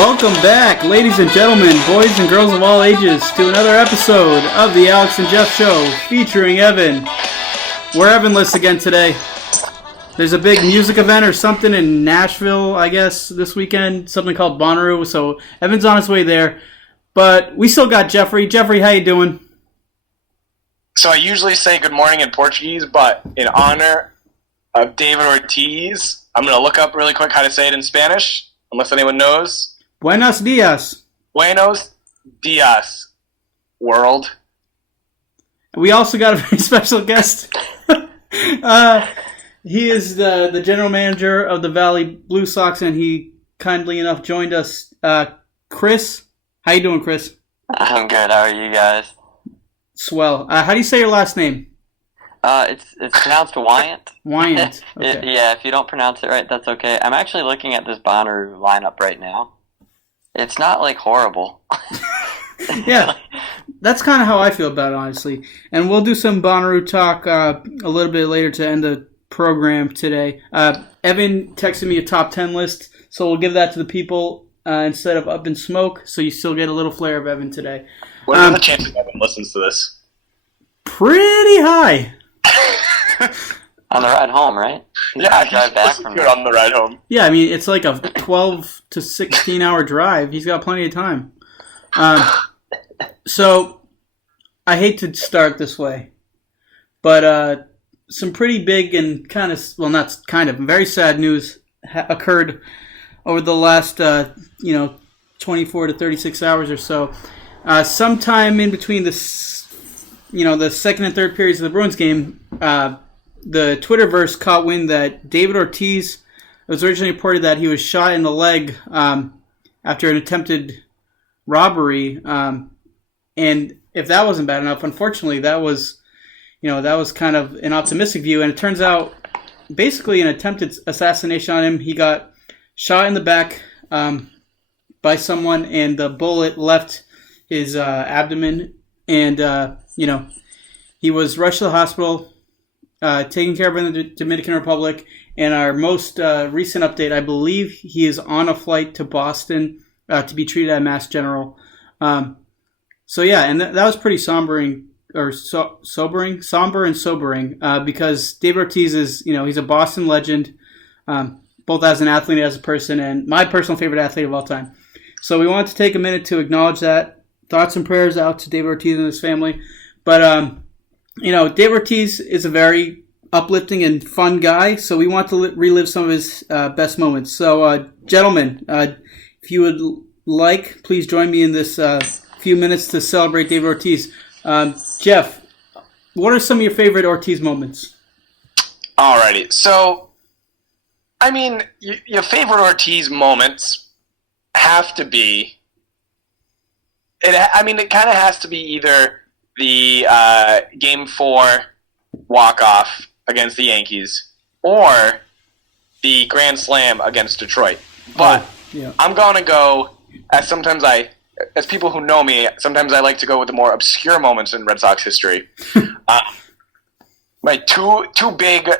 Welcome back, ladies and gentlemen, boys and girls of all ages, to another episode of the Alex and Jeff Show featuring Evan. We're Evan-less again today. There's a big music event or something in Nashville, I guess, this weekend, something called Bonnaroo, so Evan's on his way there. But we still got Jeffrey. Jeffrey, how you doing? So I usually say good morning in Portuguese, but in honor of David Ortiz, I'm going to look up really quick how to say it in Spanish, unless anyone knows. Buenos dias. Buenos dias, world. We also got a very special guest. He is the general manager of the Valley Blue Sox, and he kindly enough joined us. Chris, how you doing, Chris? I'm good. How are you guys? Swell. How do you say your last name? It's pronounced Wyant. Wyant. Okay. Yeah, if you don't pronounce it right, that's okay. I'm actually looking at this Bonnaroo lineup right now. It's not, horrible. Yeah, that's kind of how I feel about it, honestly. And we'll do some Bonnaroo talk a little bit later to end the program today. Evan texted me a top 10 list, so we'll give that to the people instead of Up in Smoke, so you still get a little flair of Evan today. What are the chances Evan listens to this? Pretty high. On the ride home, right? Yeah, drive back from it on the ride home. Yeah, I mean, it's like a 12 to 16 hour drive. He's got plenty of time. So, I hate to start this way, but some pretty big and very sad news occurred over the last, 24 to 36 hours or so. Sometime in between the second and third periods of the Bruins game, the Twitterverse caught wind that David Ortiz, it was originally reported that he was shot in the leg after an attempted robbery. And if that wasn't bad enough, unfortunately, that was kind of an optimistic view. And it turns out, basically, an attempted assassination on him. He got shot in the back by someone, and the bullet left his abdomen. And, he was rushed to the hospital, taken care of in the Dominican Republic. And our most recent update, I believe he is on a flight to Boston to be treated at Mass General. And that was pretty somber and sobering, because David Ortiz is, he's a Boston legend, both as an athlete and as a person, and my personal favorite athlete of all time. So we wanted to take a minute to acknowledge that. Thoughts and prayers out to David Ortiz and his family. But, David Ortiz is a very uplifting and fun guy, so we want to relive some of his best moments. So, gentlemen, if you would like, please join me in this few minutes to celebrate David Ortiz. Jeff, what are some of your favorite Ortiz moments? Alrighty, so, your favorite Ortiz moments have to be... It kind of has to be either the Game 4 walk-off against the Yankees or the Grand Slam against Detroit. But I'm going to go, as people who know me, sometimes I like to go with the more obscure moments in Red Sox history. My two big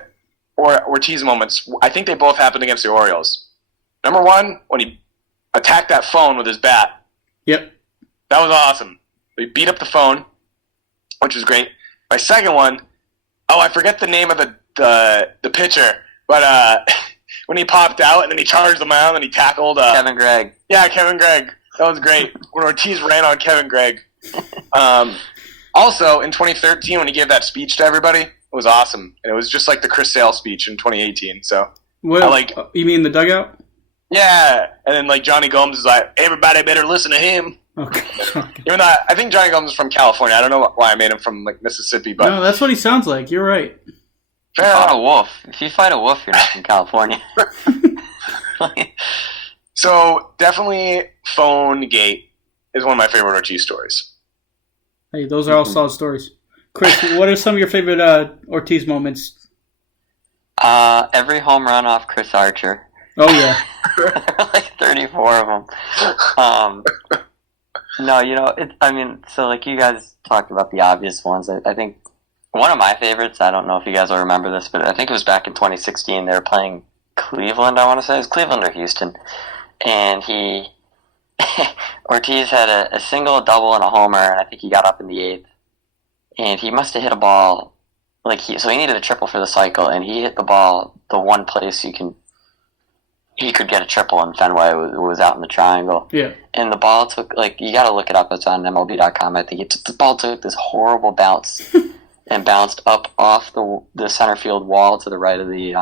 Ortiz moments, I think they both happened against the Orioles. Number one, when he attacked that phone with his bat. Yep. That was awesome. We beat up the phone, which was great. My second one, I forget the name of the pitcher, but when he popped out and then he charged the mound and he tackled Kevin Gregg. Yeah, Kevin Gregg. That was great. When Ortiz ran on Kevin Gregg. Also, in 2013, when he gave that speech to everybody, it was awesome. And it was just like the Chris Sale speech in 2018. So, you mean the dugout? Yeah, and then Johnny Gomes is like, everybody better listen to him. Okay. Even though I think Johnny Gomes is from California. I don't know why I made him from Mississippi, but no, that's what he sounds like. You're right. Fight a wolf. If you fight a wolf, you're not from California. So definitely Phone Gate is one of my favorite Ortiz stories. Hey, those are all solid stories. Chris, what are some of your favorite Ortiz moments? Every home run off Chris Archer. Oh yeah. 34 of them. No, you guys talked about the obvious ones. I think one of my favorites, I don't know if you guys will remember this, but I think it was back in 2016. They were playing Cleveland, I want to say. It was Cleveland or Houston. And he Ortiz had a single, a double, and a homer, and I think he got up in the eighth. And he must have hit a ball so he needed a triple for the cycle, and he hit the ball the one place he could get a triple in Fenway was out in the triangle. Yeah. And the ball took, you got to look it up. It's on MLB.com. I think the ball took this horrible bounce and bounced up off the center field wall to the right of the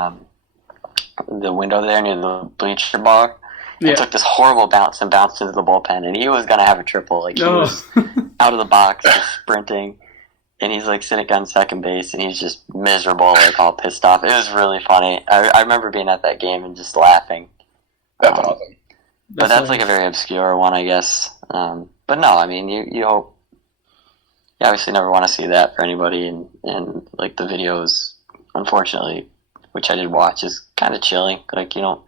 window there near the bleacher bar. Yeah. It took this horrible bounce and bounced into the bullpen, and he was going to have a triple. He was out of the box, just sprinting, and he's sitting on second base, and he's just miserable, all pissed off. It was really funny. I remember being at that game and just laughing. That's awesome. But that's a very obscure one, I guess. But no, I mean, you hope. You obviously never want to see that for anybody, and the videos, unfortunately, which I did watch, is kind of chilling. You don't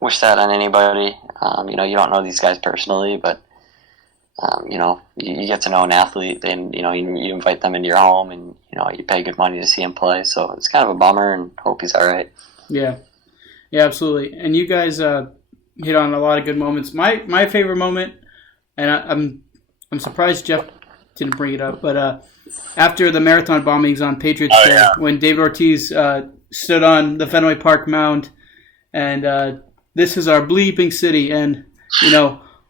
wish that on anybody. You don't know these guys personally, but you get to know an athlete, and you invite them into your home, and you pay good money to see him play. So it's kind of a bummer, and hope he's all right. Yeah, absolutely. And you guys hit on a lot of good moments. My favorite moment, and I'm surprised Jeff didn't bring it up, but after the marathon bombings on Patriots Day, when David Ortiz stood on the Fenway Park mound, and this is our bleeping city, and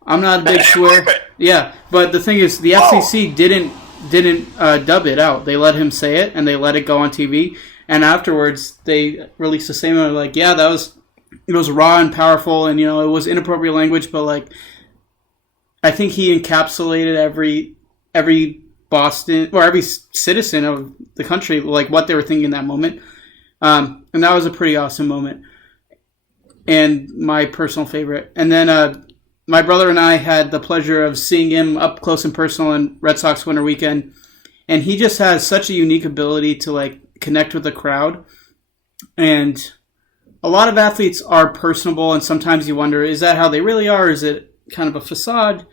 I'm not a big swear. Yeah, but the thing is, the FCC didn't dub it out. They let him say it, and they let it go on TV. And afterwards, they released a statement that was raw and powerful, and it was inappropriate language, but I think he encapsulated every Boston or every citizen of the country, what they were thinking in that moment. And that was a pretty awesome moment, and my personal favorite. And then my brother and I had the pleasure of seeing him up close and personal in Red Sox Winter Weekend, and he just has such a unique ability to connect with the crowd. And a lot of athletes are personable, and sometimes you wonder, is that how they really are? Or is it kind of a facade?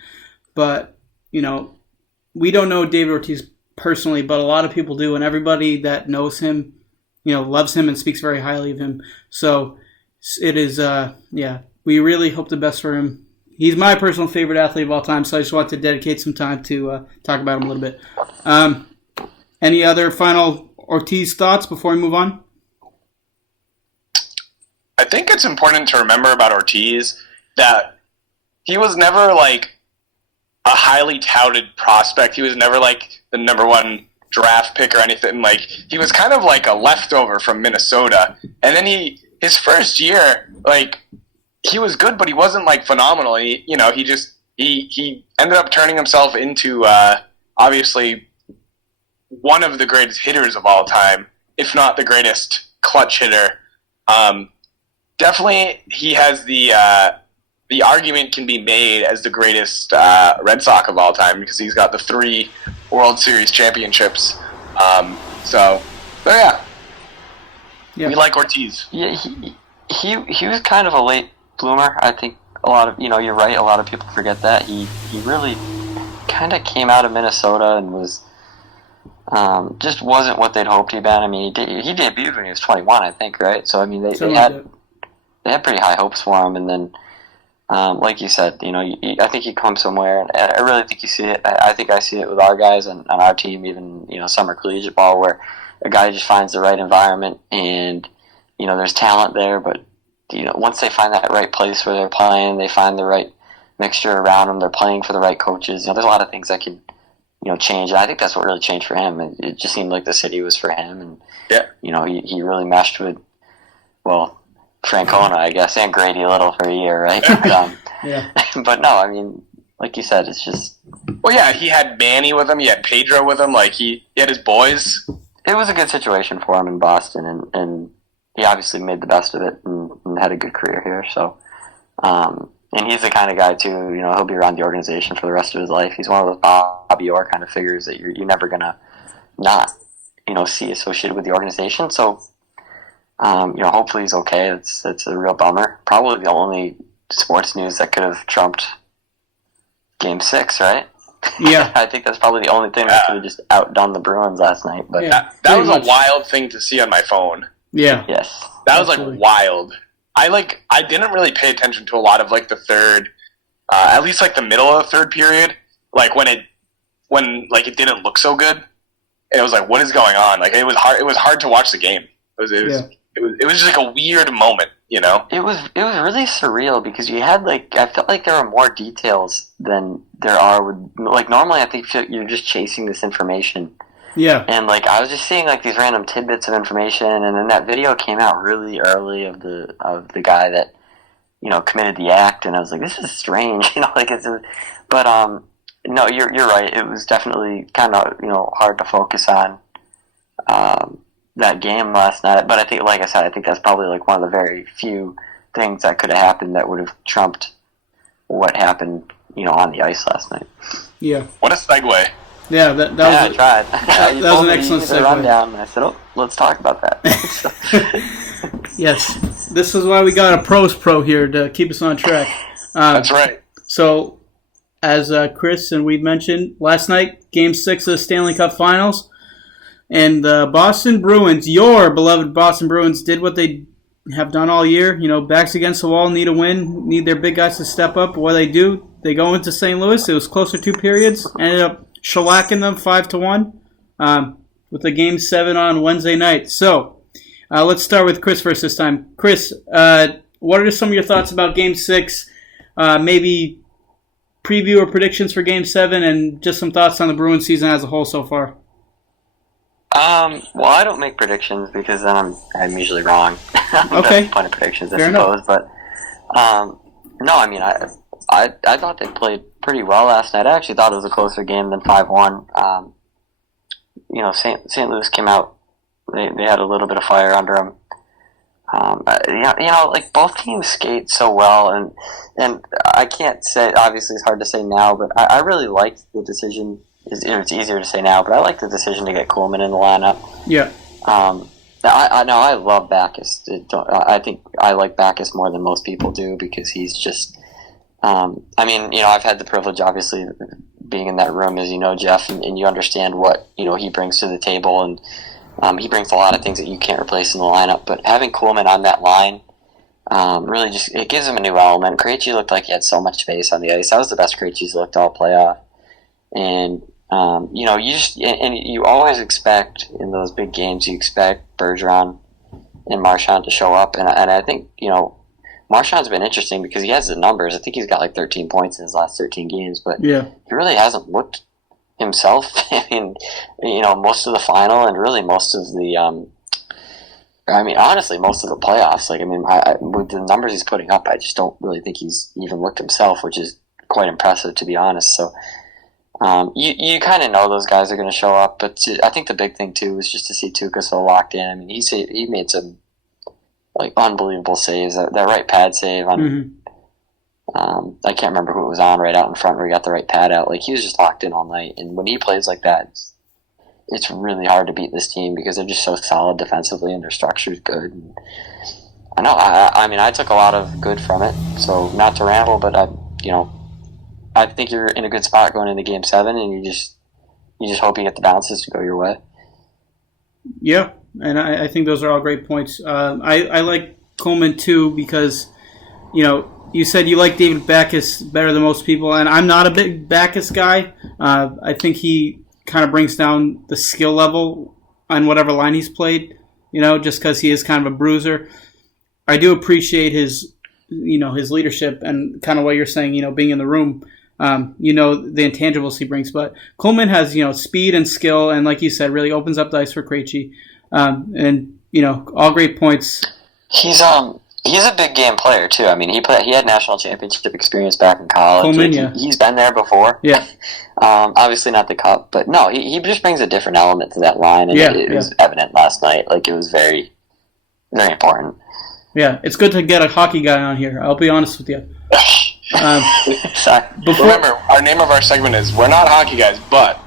But we don't know David Ortiz personally, but a lot of people do, and everybody that knows him, loves him and speaks very highly of him. So it is, we really hope the best for him. He's my personal favorite athlete of all time, so I just want to dedicate some time to talk about him a little bit. Any other final Ortiz thoughts before we move on? I think it's important to remember about Ortiz that he was never a highly touted prospect. He was never the number one draft pick or anything. He was kind of a leftover from Minnesota. And then his first year, he was good, but he wasn't phenomenal. He ended up turning himself into obviously one of the greatest hitters of all time, if not the greatest clutch hitter. Definitely, he has the argument can be made as the greatest Red Sox of all time because he's got the 3 World Series championships. So yeah, we like Ortiz. Yeah, he was kind of a late bloomer. I think a lot of you're right. A lot of people forget that he really kind of came out of Minnesota and was just wasn't what they'd hoped he'd been. I mean, he debuted when he was 21, I think, right? So I mean, they had pretty high hopes for him, and then. Like you said, I think he comes somewhere, and I really think you see it. I think I see it with our guys on our team, even summer collegiate ball, where a guy just finds the right environment, and there's talent there. But once they find that right place where they're playing, they find the right mixture around them. They're playing for the right coaches. There's a lot of things that can change. And I think that's what really changed for him. It just seemed like the city was for him, and he really meshed with Francona, I guess, and Grady a little for a year, right? But no, I mean, like you said, it's just... Well, yeah, he had Manny with him, he had Pedro with him, he had his boys. It was a good situation for him in Boston, and he obviously made the best of it and had a good career here, so... and he's the kind of guy, too, he'll be around the organization for the rest of his life. He's one of those Bobby Orr kind of figures that you're never going to not, see associated with the organization, so... hopefully he's okay. It's a real bummer. Probably the only sports news that could have trumped Game 6, right? Yeah. I think that's probably the only thing that could have just outdone the Bruins last night. But that was a wild thing to see on my phone. Yeah. Yes. That was wild. I didn't really pay attention to a lot of the third at least like the middle of the third period, like when it didn't look so good. It was like, what is going on? Like it was hard. It was hard to watch the game. It was just like a weird moment, you know. It was really surreal because you had I felt like there were more details than there are with normally. I think you're just chasing this information. Yeah. And I was just seeing these random tidbits of information, and then that video came out really early of the guy that committed the act, and I was like, this is strange, but no, you're right. It was definitely kind of hard to focus on that game last night. But I think, like I said, I think that's probably one of the very few things that could have happened that would have trumped what happened on the ice last night. Yeah. What a segue. Yeah, that was. I tried. That was an excellent segue. Rundown, and I said, let's talk about that. Yes, this is why we got a pros pro here to keep us on track. That's right. So, as Chris and Weed mentioned, last night, Game 6 of the Stanley Cup Finals, and the Boston Bruins, your beloved Boston Bruins, did what they have done all year. Backs against the wall, need a win, need their big guys to step up. What they do, they go into St. Louis. It was closer 2 periods, ended up shellacking them 5-1 with the Game 7 on Wednesday night. So, let's start with Chris first this time. Chris, what are some of your thoughts about Game 6? Maybe preview or predictions for Game 7, and just some thoughts on the Bruins season as a whole so far. Well, I don't make predictions because then I'm usually wrong. Okay. That's the point of predictions, I Fair suppose. enough. But no, I mean, I thought they played pretty well last night. I actually thought it was a closer game than 5-1. St. Louis came out. They had a little bit of fire under them. Both teams skate so well, and I can't say. Obviously, it's hard to say now, but I really liked the decision. It's easier to say now, but I like the decision to get Coleman in the lineup. Yeah. I love Backes. I think I like Backes more than most people do because he's just. I've had the privilege, obviously, being in that room, as you know, Jeff, and you understand what he brings to the table, and he brings a lot of things that you can't replace in the lineup. But having Coleman on that line, really just it gives him a new element. Krejci looked like he had so much space on the ice. That was the best Krejci's looked all playoff, and you always expect in those big games, you expect Bergeron and Marchand to show up, and I think Marchand's been interesting because he has the numbers. I think he's got 13 points in his last 13 games, but he really hasn't looked himself. I mean, most of the final and really most of the, honestly, most of the playoffs. With the numbers he's putting up, I just don't really think he's even looked himself, which is quite impressive, to be honest. So, you kind of know those guys are going to show up, but I think the big thing too is just to see Tuukka so locked in. I mean, he made some unbelievable saves. That right pad save on, I can't remember who it was on right out in front where he got the right pad out. He was just locked in all night, and when he plays like that, it's really hard to beat this team because they're just so solid defensively and their structure is good. And I know. I took a lot of good from it. So not to ramble, but I think you're in a good spot going into Game 7, and you just hope you get the bounces to go your way. Yeah, and I think those are all great points. I like Coleman too because, you said you like David Backes better than most people, and I'm not a big Backes guy. I think he kind of brings down the skill level on whatever line he's played, just because he is kind of a bruiser. I do appreciate his leadership and kind of what you're saying, being in the room. The intangibles he brings, but Coleman has, speed and skill, and like you said, really opens up the ice for Krejci. All great points. He's a big game player too. I mean, he had national championship experience back in college. Coleman, he's been there before. Yeah. Obviously not the cup, but no, he just brings a different element to that line, and it was evident last night. It was very, very important. Yeah, it's good to get a hockey guy on here. I'll be honest with you. Remember, our name of our segment is "We're not hockey guys," but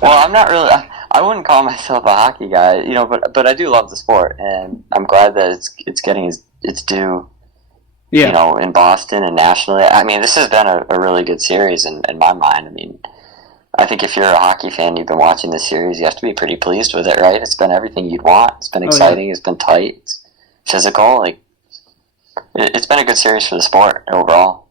well, I'm not really. I wouldn't call myself a hockey guy, but I do love the sport, and I'm glad that it's getting its due. Yeah. In Boston and nationally. I mean, this has been a really good series in my mind. I mean, I think if you're a hockey fan, you've been watching this series, you have to be pretty pleased with it, right? It's been everything you'd want. It's been exciting. It's been tight. It's physical. It's been a good series for the sport overall.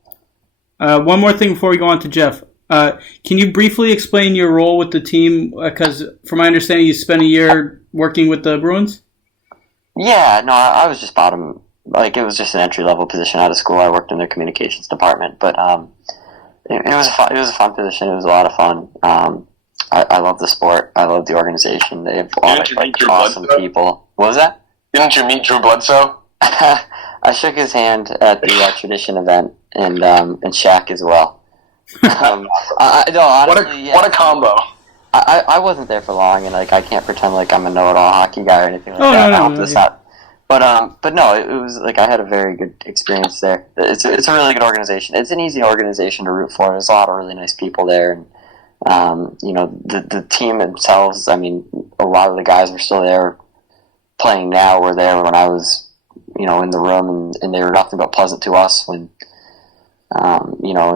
One more thing before we go on to Jeff. Can you briefly explain your role with the team? Because from my understanding, you spent a year working with the Bruins? Yeah, no, I was just bottom. Like, it was just an entry-level position out of school. I worked in their communications department. But it was a fun position. It was a lot of fun. I love the sport. I love the organization. They have a lot of awesome people. What was that? Didn't you meet Drew Bledsoe? I shook his hand at the tradition event, and Shaq as well. No, honestly, what a combo! I wasn't there for long, and like I can't pretend like I'm a know-it-all hockey guy or anything like that. No, I hope this not. But no, it was like I had a very good experience there. It's a really good organization. It's an easy organization to root for. There's a lot of really nice people there, and the team themselves. I mean, a lot of the guys were still there playing now. Were there when I was, in the room, and they were nothing but pleasant to us when.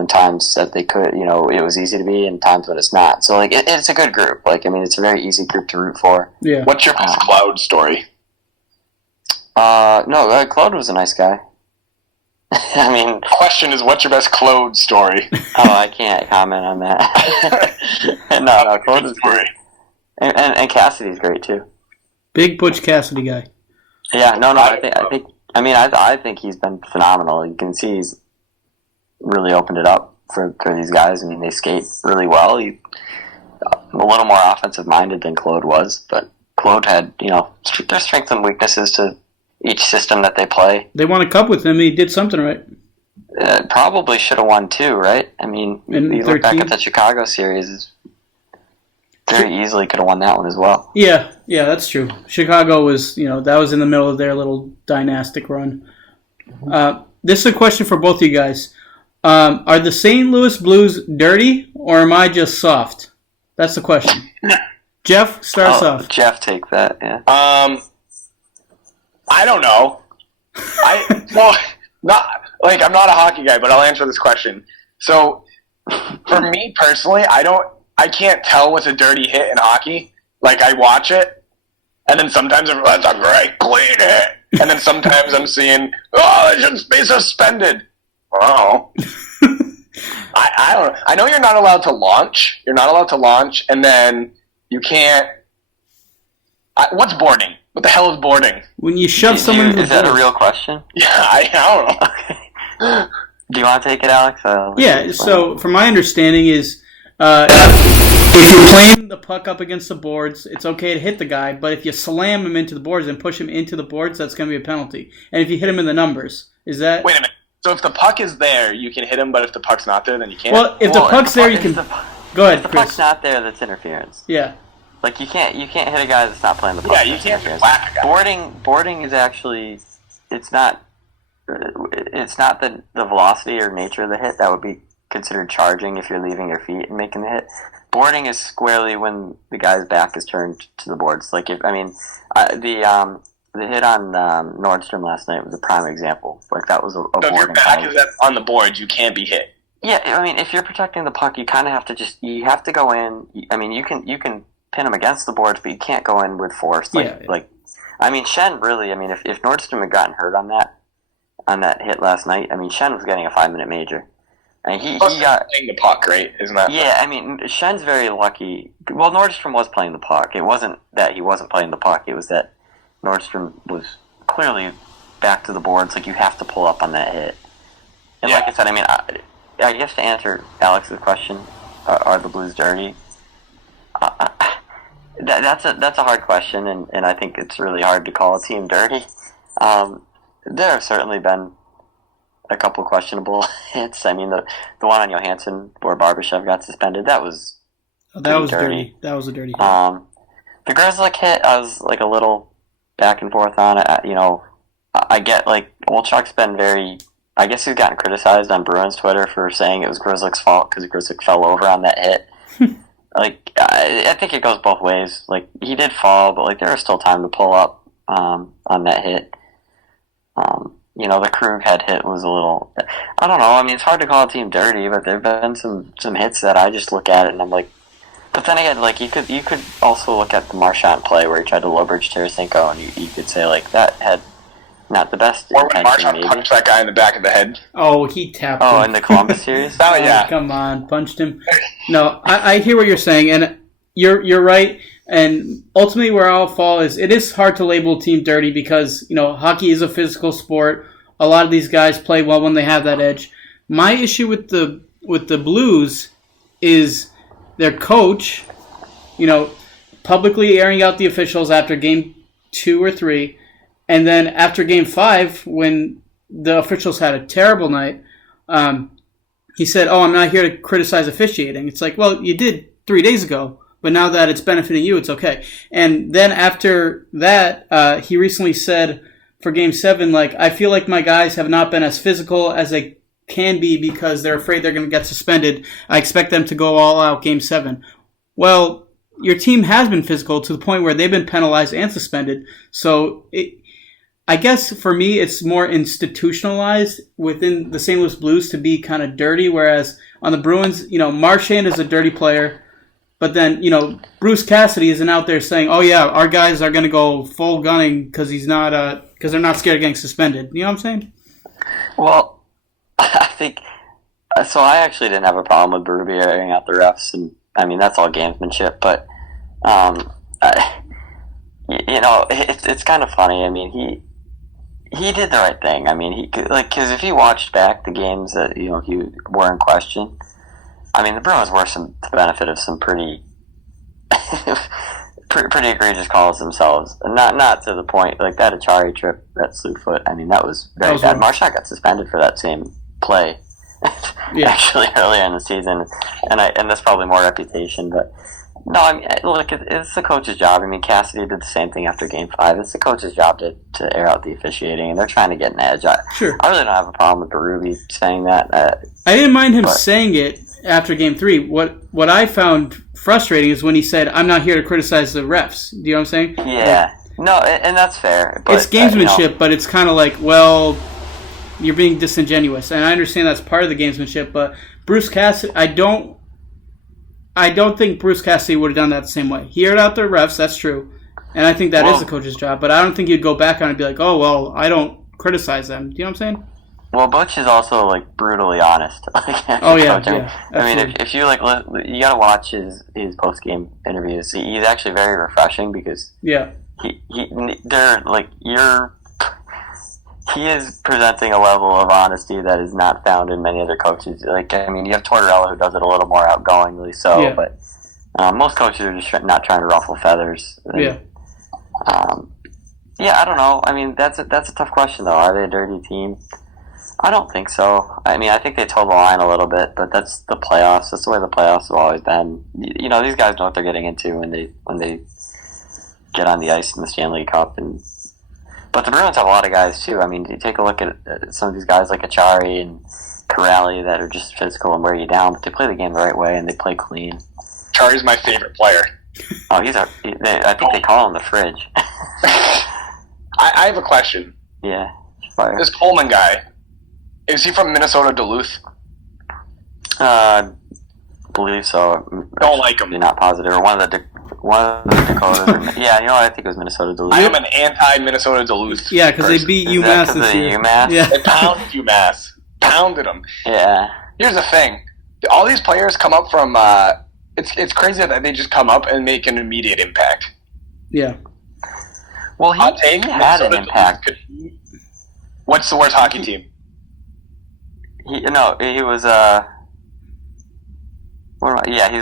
In times that they could, it was easy to be, and times when it's not. So, like, it's a good group. Like, I mean, it's a very easy group to root for. Yeah. What's your best Cloud story? No, Claude was a nice guy. I mean... Question is, what's your best Claude story? I can't comment on that. No, Claude is great. And Cassidy's great, too. Big Butch Cassidy guy. Yeah, no, I think he's been phenomenal. You can see he's really opened it up for these guys. I mean, they skate really well. He's a little more offensive minded than Claude was, but Claude had, there's strengths and weaknesses to each system that they play. They won a cup with him. He did something right. Probably should have won two, right? I mean, you look back at the Chicago series, very easily could have won that one as well. Yeah, that's true. Chicago was, that was in the middle of their little dynastic run. This is a question for both of you guys. Are the St. Louis Blues dirty, or am I just soft? That's the question. Jeff, starts off. Jeff, take that, yeah. I don't know. I'm not a hockey guy, but I'll answer this question. So, for me personally, I can't tell what's a dirty hit in hockey. Like, I watch it, and then sometimes that's a great clean hit. And then sometimes I'm seeing, it should be suspended. Oh. I don't know. I know you're not allowed to launch. You're not allowed to launch, and then you can't... what's boarding? What the hell is boarding? When you shove someone into the Is that a real question? Yeah, I don't know. Okay. Do you want to take it, Alex? Yeah, so from my understanding is if you're playing the puck up against the boards, it's okay to hit the guy, but if you slam him into the boards and push him into the boards, that's going to be a penalty. And if you hit him in the numbers, is that... Wait a minute. So if the puck is there, you can hit him, but if the puck's not there, then you can't? Well, if the puck's there, you can... Go ahead, If the Chris. puck's not there, that's interference. Yeah. Like, you can't hit a guy that's not playing the puck. Yeah, you can't whack a guy. Boarding is actually... It's not the velocity or nature of the hit. That would be considered charging if you're leaving your feet and making the hit. Boarding is squarely when the guy's back is turned to the boards. Like, the hit on Nordstrom last night was a prime example. Like, that was a So if your back is on the boards, you can't be hit. Yeah, I mean, if you're protecting the puck, you kind of have to you have to go in. I mean, you can pin him against the boards, but you can't go in with force. I mean, Shen really. I mean, if Nordstrom had gotten hurt on that hit last night, I mean, Shen was getting a 5-minute major. And he got playing the puck, right? Isn't that? Yeah, I mean, Shen's very lucky. Well, Nordstrom was playing the puck. It wasn't that he wasn't playing the puck. It was that Nordstrom was clearly back to the boards. Like, you have to pull up on that hit. And like I said, I mean, I guess to answer Alex's question, are the Blues dirty? That's a hard question, and I think it's really hard to call a team dirty. There have certainly been a couple questionable hits. I mean, the one on Johansson where Barbashev got suspended, that was dirty. That was a dirty hit. The Grzelcyk hit, I was like a little back and forth on it. I get, like, Olchuk's been very... I guess he's gotten criticized on Bruins Twitter for saying it was Grzelcyk's fault because Grzelcyk fell over on that hit. Like, I think it goes both ways. Like, he did fall, but, like, there was still time to pull up on that hit. The Krug head hit was a little... I don't know. I mean, it's hard to call a team dirty, but there have been some hits that I just look at it and I'm like... But then again, like, you could also look at the Marchand play where he tried to low bridge Tarasenko, and you could say, like, that had not the best Or when intention, Marchand maybe. punched that guy in the back of the head. Oh, he tapped Oh, him. in the Columbus series? Oh, yeah. Come on, punched him. No, I hear what you're saying, and you're right. And ultimately, where I'll fall is it is hard to label a team dirty because hockey is a physical sport. A lot of these guys play well when they have that edge. My issue with the Blues is their coach, publicly airing out the officials after game 2 or 3, and then after game 5, when the officials had a terrible night, he said, "Oh, I'm not here to criticize officiating." It's like, well, you did 3 days ago, but now that it's benefiting you, it's okay. And then after that, he recently said for game 7, I feel like my guys have not been as physical as they can be because they're afraid they're going to get suspended. I expect them to go all out game 7. Well, your team has been physical to the point where they've been penalized and suspended. So I guess for me, it's more institutionalized within the St. Louis Blues to be kind of dirty, whereas on the Bruins, Marchand is a dirty player. But then, Bruce Cassidy isn't out there saying, "Oh yeah, our guys are going to go full gunning because they're not scared of getting suspended." You know what I'm saying? Well, I think so. I actually didn't have a problem with Berube airing out the refs, and I mean that's all gamesmanship. But it's kind of funny. I mean, he did the right thing. I mean, because if he watched back the games that he were in question. I mean, the Bruins were the benefit of some pretty egregious calls themselves. Not to the point, like that Achari trip, that slew foot. I mean, that was very bad. Marchand got suspended for that same play, actually, earlier in the season. And that's probably more reputation. But, no, I mean, look, it's the coach's job. I mean, Cassidy did the same thing after Game 5. It's the coach's job to air out the officiating, and they're trying to get an edge. Sure. I really don't have a problem with Berube saying that. I didn't mind him saying it after Game 3. What I found frustrating is when he said, "I'm not here to criticize the refs." Do you know what I'm saying? Yeah. No, and that's fair. But, it's gamesmanship, but it's kind of like, well, you're being disingenuous. And I understand that's part of the gamesmanship, but Bruce Cassidy, I don't think Bruce Cassidy would have done that the same way. He aired out the refs, that's true. And I think that is the coach's job, but I don't think you'd go back on and be like, "Oh, well, I don't criticize them." Do you know what I'm saying? Well, Butch is also brutally honest. Oh yeah, I mean, if you you gotta watch his post game interviews. He's actually very refreshing because he is presenting a level of honesty that is not found in many other coaches. I mean, you have Tortorella who does it a little more outgoingly, but most coaches are just not trying to ruffle feathers. And, I don't know. I mean, that's a tough question though. Are they a dirty team? I don't think so. I mean, I think they toed the line a little bit, but that's the playoffs. That's the way the playoffs have always been. These guys know what they're getting into when they get on the ice in the Stanley Cup. But the Bruins have a lot of guys too. I mean, you take a look at some of these guys like Achari and Corrali that are just physical and wear you down, but they play the game the right way and they play clean. Achari's my favorite player. Oh, I think they call him the fridge. I have a question. Yeah. Fire. This Pullman guy. Is he from Minnesota, Duluth? Believe so. Don't like him. You're not positive. Or one of the Dakotas. Yeah, I think it was Minnesota, Duluth. I am an anti-Minnesota Duluth. Yeah, because they beat UMass this year. UMass? Yeah. They pounded UMass. Pounded them. Yeah. Here's the thing. All these players come up from... It's crazy that they just come up and make an immediate impact. Yeah. Well, he had an impact. What's the worst hockey team? He was he was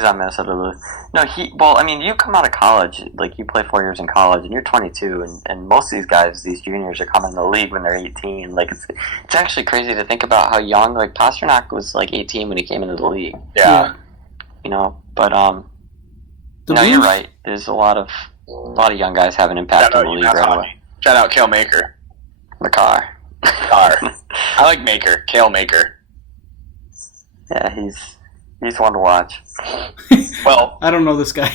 on Minnesota Duluth. No, you come out of college, you play 4 years in college, and you're 22, and most of these guys, these juniors, are coming in the league when they're 18. It's actually crazy to think about how young. Pasternak was 18 when he came into the league. Yeah. But you're right. There's a lot of young guys have an impact in the league right away. Shout out Kale Maker. Makar. I like Maker. Kale Maker. Yeah, he's one to watch. Well, I don't know this guy.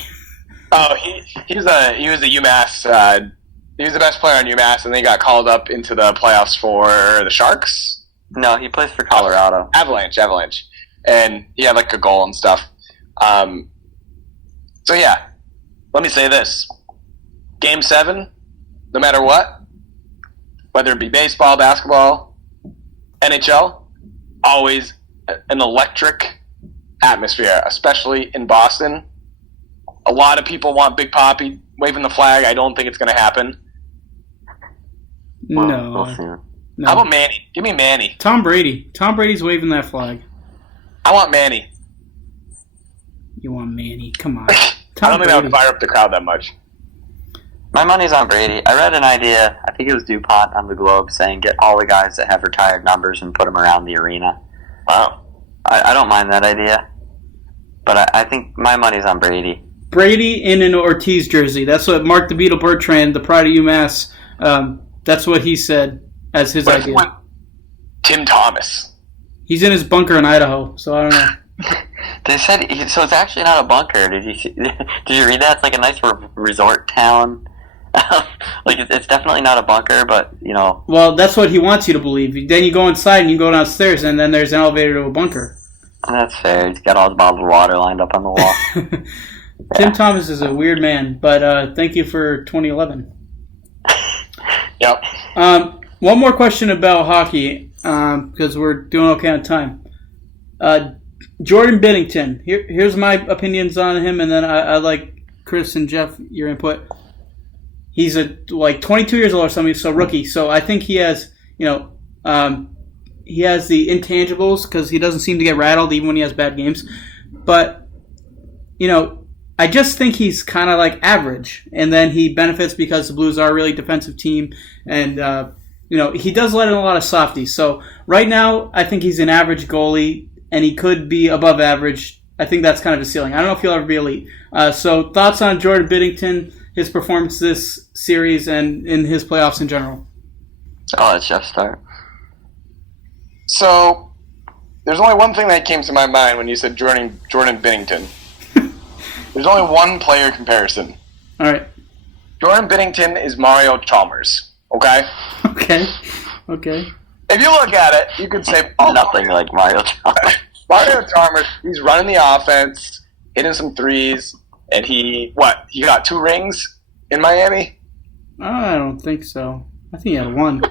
Oh, he was a UMass. He was the best player on UMass, and then he got called up into the playoffs for the Sharks. No, he plays for Colorado. Avalanche, and he had a goal and stuff. So yeah, let me say this: Game 7, no matter what, whether it be baseball, basketball, NHL, always an electric atmosphere, especially in Boston. A lot of people want Big Papi waving the flag. I don't think it's going to happen. No. How about Manny? Give me Manny. Tom Brady. Tom Brady's waving that flag. I want Manny. You want Manny? Come on. I don't think that would fire up the crowd that much. My money's on Brady. I read an idea, I think it was DuPont on the Globe, saying get all the guys that have retired numbers and put them around the arena. Wow. I don't mind that idea, but I think my money's on Brady. Brady in an Ortiz jersey. That's what Mark the Beetle Bertrand, the pride of UMass, that's what he said as his idea. Tim Thomas. He's in his bunker in Idaho, so I don't know. They said so. It's actually not a bunker. Did you read that? It's like a nice resort town. Like it's definitely not a bunker, but you know. Well, that's what he wants you to believe. Then you go inside and you go downstairs, and then there's an elevator to a bunker. That's fair. He's got all his bottled water lined up on the wall. Tim Thomas is a weird man, but thank you for 2011. Yep. One more question about hockey, because we're doing okay on time. Jordan Binnington. Here's my opinions on him, and then I like Chris and Jeff, your input. He's 22 years old or something, so rookie. So I think he has, he has the intangibles because he doesn't seem to get rattled even when he has bad games. But, I just think he's kind of like average, and then he benefits because the Blues are a really defensive team, and he does let in a lot of softies. So right now, I think he's an average goalie, and he could be above average. I think that's kind of his ceiling. I don't know if he'll ever be elite. So thoughts on Jordan Binnington, his performance this series, and in his playoffs in general? I'll let Jeff start. So there's only one thing that came to my mind when you said Jordan Binnington. There's only one player comparison. All right. Jordan Binnington is Mario Chalmers. Okay? Okay. If you look at it, you could say... Nothing like Mario Chalmers. Mario Chalmers, he's running the offense, hitting some threes, and he got 2 rings in Miami? I don't think so. I think he had 1.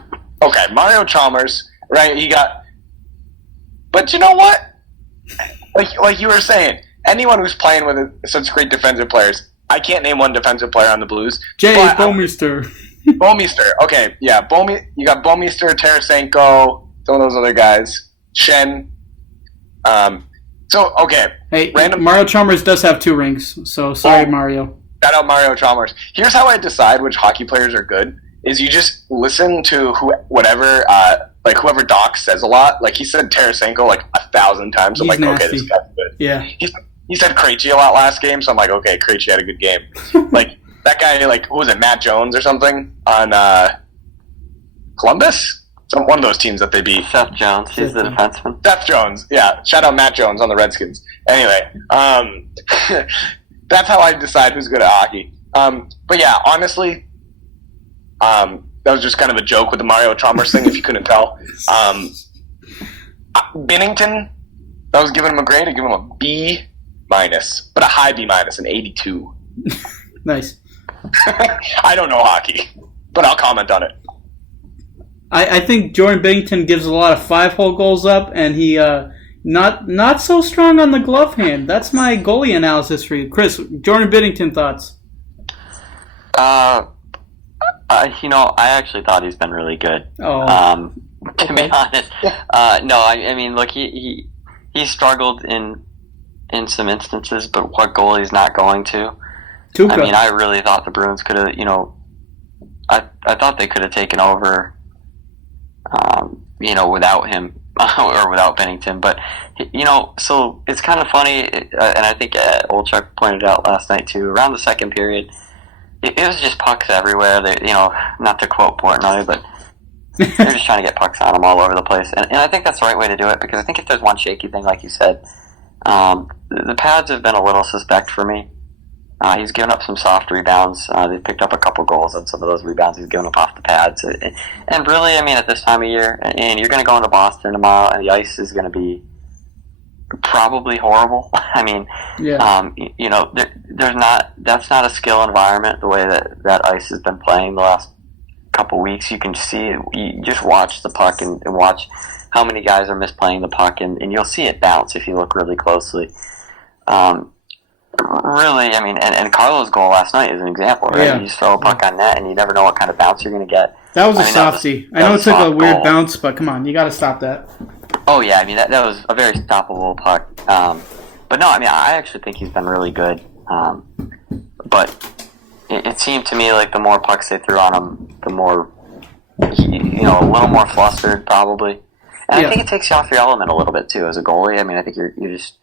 Okay, Mario Chalmers, right, he got... But you know what? Like you were saying, anyone who's playing with such great defensive players, I can't name one defensive player on the Blues. Jay Bouwmeester. Bouwmeester, okay, yeah. You got Bouwmeester, Tarasenko, some of those other guys. Shen. Okay. Hey, Mario Chalmers does have 2 rings, so sorry, Mario. Shout out Mario Chalmers. Here's how I decide which hockey players are good, is you just listen to whoever Doc says a lot. Like, he said Tarasenko 1,000 times. I'm He's like, nasty. okay, this guy's good. Yeah. He said Krejci a lot last game, so I'm like, okay, Krejci had a good game. That guy, who was it, Matt Jones or something on Columbus? One of those teams that they beat. Seth Jones, he's the defenseman. Seth Jones, yeah. Shout out Matt Jones on the Redskins. Anyway, that's how I decide who's good at hockey. But yeah, honestly, that was just kind of a joke with the Mario Chalmers thing, if you couldn't tell. Binnington, I was giving him a grade. I give him a B-, but a high B-, an 82. Nice. I don't know hockey, but I'll comment on it. I think Jordan Binnington gives a lot of 5-hole goals up, and he not so strong on the glove hand. That's my goalie analysis for you. Chris, Jordan Binnington thoughts? I actually thought he's been really good. Oh. To be honest. No, I mean, look, he struggled in some instances, but what goalie's not going to? Tuukka. I mean, I really thought the Bruins could have, I thought they could have taken over, without him or without Binnington. But, so it's kind of funny, and I think Olchuk pointed out last night too, around the second period, it was just pucks everywhere. They, not to quote Portnoy, but they're just trying to get pucks on them all over the place. And I think that's the right way to do it, because I think if there's one shaky thing, like you said, the pads have been a little suspect for me. He's given up some soft rebounds. They picked up a couple goals on some of those rebounds he's given up off the pads. And really, I mean, at this time of year, and you're going to go into Boston tomorrow, and the ice is going to be probably horrible. I mean, yeah. That's not a skill environment the way that ice has been playing the last couple weeks, you can see it. You just watch the puck and watch how many guys are misplaying the puck, and you'll see it bounce if you look really closely. Really, I mean, and Carlo's goal last night is an example, right? Yeah. You just throw a puck on net, and you never know what kind of bounce you're going to get. That was a softie. I know it took a weird bounce, but come on, you got to stop that. Oh, yeah, I mean, that was a very stoppable puck. But no, I mean, I actually think he's been really good. But it seemed to me like the more pucks they threw on him, the more, a little more flustered, probably. And I think it takes you off your element a little bit, too, as a goalie. I mean, I think you're just,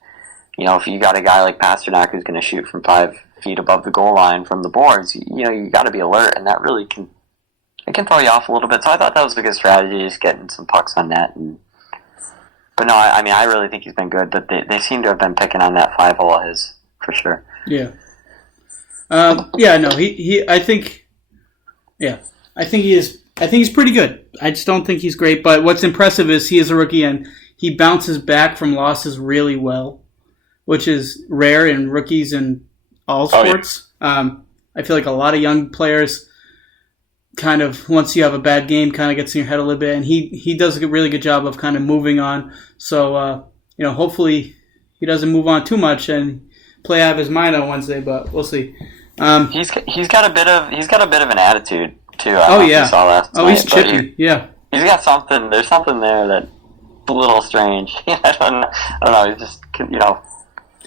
if you got a guy like Pasternak who's going to shoot from 5 feet above the goal line from the boards, you got to be alert, and that really can throw you off a little bit. So I thought that was a good strategy, just getting some pucks on net. But no, I mean, I really think he's been good, but they seem to have been picking on that 5-hole of his, for sure. Yeah. I think he's pretty good. I just don't think he's great, but what's impressive is he is a rookie and he bounces back from losses really well, which is rare in rookies in all sports. I feel like a lot of young players kind of, once you have a bad game, kind of gets in your head a little bit, and he does a really good job of kind of moving on. So, hopefully he doesn't move on too much and play out of his mind on Wednesday, but we'll see. He's got a bit of an attitude too. You saw last night, he's chippy. He's got something. There's something there that's a little strange. I don't know. He's just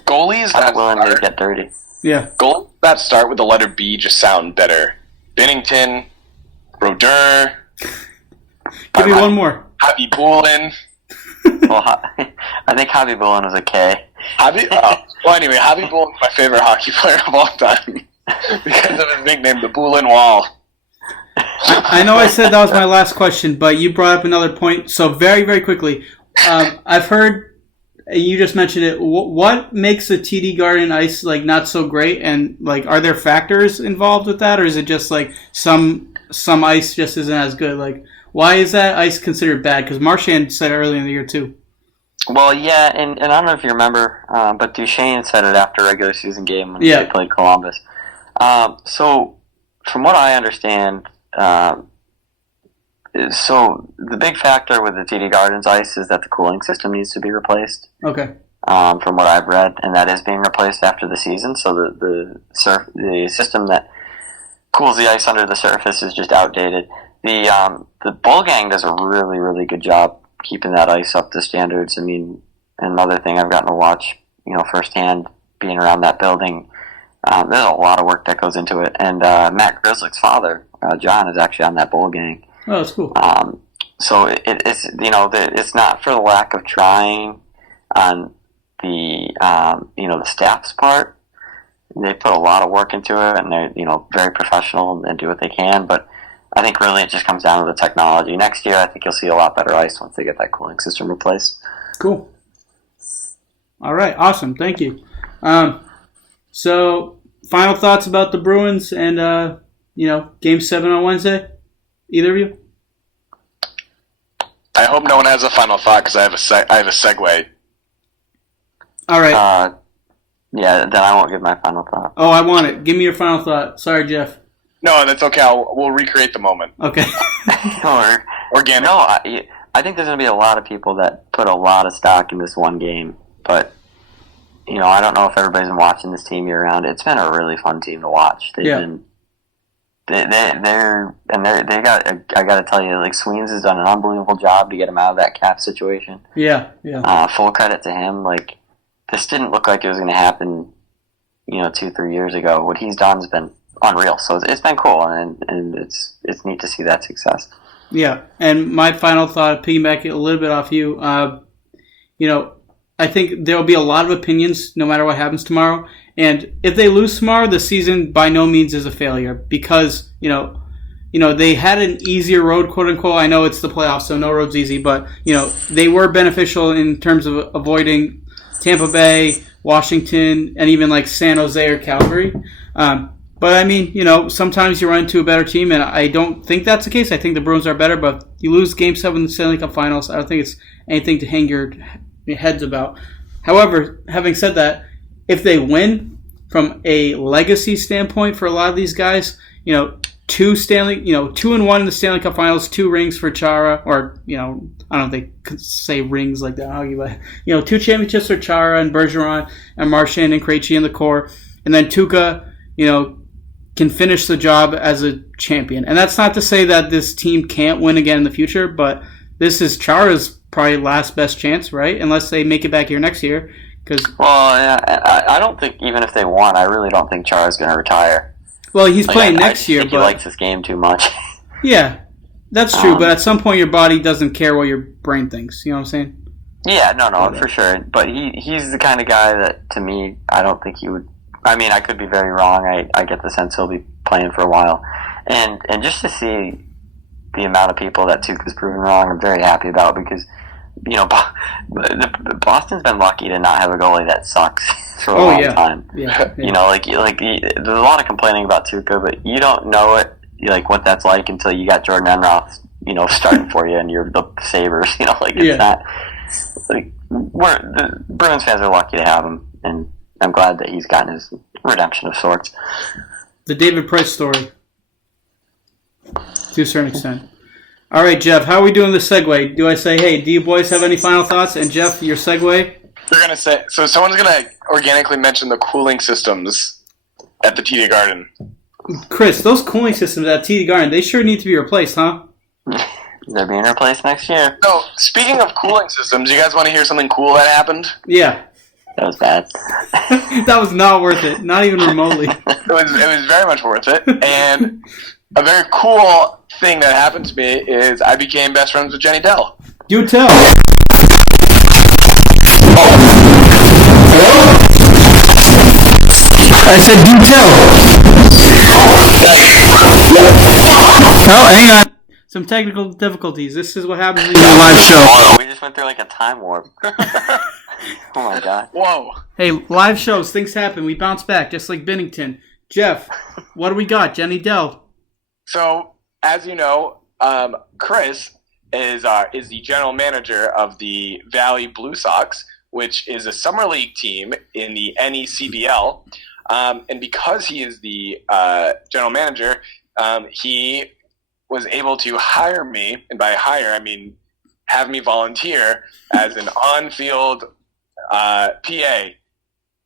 goalies that willing to get dirty. Yeah. Goalies that start with the letter B just sound better. Binnington, Brodeur. Give me one more. Javi Bulin. Well, I think Javi Bulin was a K. Javi Bulin is my favorite hockey player of all time because of his nickname, the Bulin Wall. I know I said that was my last question, but you brought up another point. So very, very quickly, I've heard, you just mentioned it, what makes a TD Garden ice not so great? And are there factors involved with that? Or is it just some ice just isn't as good? Why is that ice considered bad? Because Marchand said it earlier in the year too. Well, yeah, and I don't know if you remember, but Duchesne said it after a regular season game when they played Columbus. So, from what I understand, so the big factor with the TD Gardens ice is that the cooling system needs to be replaced. Okay. From what I've read, and that is being replaced after the season. So the system that cools the ice under the surface is just outdated. The Bull Gang does a really, really good job keeping that ice up to standards. I mean, another thing I've gotten to watch, firsthand, being around that building, there's a lot of work that goes into it. And Matt Grizzlick's father, John, is actually on that Bull Gang. Oh, that's cool. So it's it's not for the lack of trying on the the staff's part. They put a lot of work into it, and they're very professional and do what they can. But I think really it just comes down to the technology. Next year, I think you'll see a lot better ice once they get that cooling system replaced. Cool. All right, awesome. Thank you. So, final thoughts about the Bruins and Game 7 on Wednesday? Either of you? I hope no one has a final thought because I have a segue. All right. Yeah, then I won't give my final thought. Oh, I want it. Give me your final thought. Sorry, Jeff. No, that's okay. We'll recreate the moment. Okay. Organic. No, I think there's going to be a lot of people that put a lot of stock in this one game, but I don't know if everybody's been watching this team year round. It's been a really fun team to watch. They've been. I got to tell you, Sweens has done an unbelievable job to get him out of that cap situation. Yeah. Full credit to him. This didn't look like it was going to happen, 2-3 years ago. What he's done has been unreal. So it's been cool, and it's neat to see that success. Yeah, and my final thought, piggybacking a little bit off you, I think there will be a lot of opinions no matter what happens tomorrow. And if they lose tomorrow, the season by no means is a failure because, they had an easier road, quote unquote. I know it's the playoffs, so no road's easy, but, they were beneficial in terms of avoiding Tampa Bay, Washington, and even San Jose or Calgary. But I mean, sometimes you run into a better team, and I don't think that's the case. I think the Bruins are better, but you lose Game 7 in the Stanley Cup Finals. I don't think it's anything to hang your heads about. However, having said that, if they win from a legacy standpoint for a lot of these guys, 2-1 in the Stanley Cup Finals, 2 rings for Chara, or I don't know if they could say rings like that, but 2 championships for Chara and Bergeron and Marchand and Krejci in the core, and then Tuukka, can finish the job as a champion. And that's not to say that this team can't win again in the future, but this is Chara's probably last best chance, right? Unless they make it back here next year. I don't think even if they won, I really don't think Chara's going to retire. Well, he's playing next year, but he likes this game too much. Yeah, that's true. But at some point, your body doesn't care what your brain thinks. You know what I'm saying? Yeah, no, for sure. But he's the kind of guy that, to me, I don't think he would. I mean, I could be very wrong. I get the sense he'll be playing for a while, and just to see the amount of people that Tuukka's proven wrong, I'm very happy about, because Boston's been lucky to not have a goalie that sucks for a long time. Yeah. There's a lot of complaining about Tuukka, but you don't know what that's like until you got Jordan Enroth, starting for you, and you're the Sabres. It's not the Bruins fans are lucky to have him, and I'm glad that he's gotten his redemption of sorts. The David Price story, to a certain extent. All right, Jeff, how are we doing the segue? Do I say, hey, do you boys have any final thoughts? And Jeff, your segue? We're going to say, so someone's going to organically mention the cooling systems at the TD Garden. Chris, those cooling systems at TD Garden, they sure need to be replaced, huh? They're being replaced next year. So, speaking of cooling systems, you guys want to hear something cool that happened? Yeah. That was bad. That was not worth it. Not even remotely. It was very much worth it. And a very cool thing that happened to me is I became best friends with Jenny Dell. Do tell. I said do tell. Oh, hang on. Some technical difficulties. This is what happens when you do a live show. We just went through like a time warp. Oh my god. Whoa. Hey, live shows, things happen. We bounce back, just like Bennington. Jeff, what do we got? Jenny Dell. So, as you know, Chris is the general manager of the Valley Blue Sox, which is a summer league team in the NECBL. And because he is the general manager, he was able to hire me, and by hire I mean have me volunteer as an on-field PA,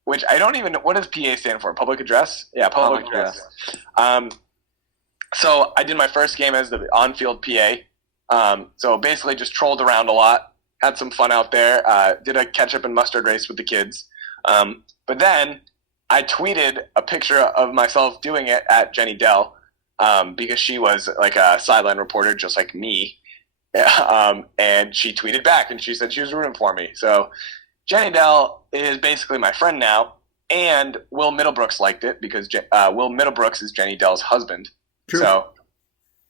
which I don't even know, what does PA stand for? Public address? Yeah, public address. So I did my first game as the on-field PA. So basically just trolled around a lot, had some fun out there, did a ketchup and mustard race with the kids. But then I tweeted a picture of myself doing it at Jenny Dell, because she was like a sideline reporter just like me. And she tweeted back and she said she was rooting for me. So Jenny Dell is basically my friend now, and Will Middlebrooks liked it because Will Middlebrooks is Jenny Dell's husband. True. So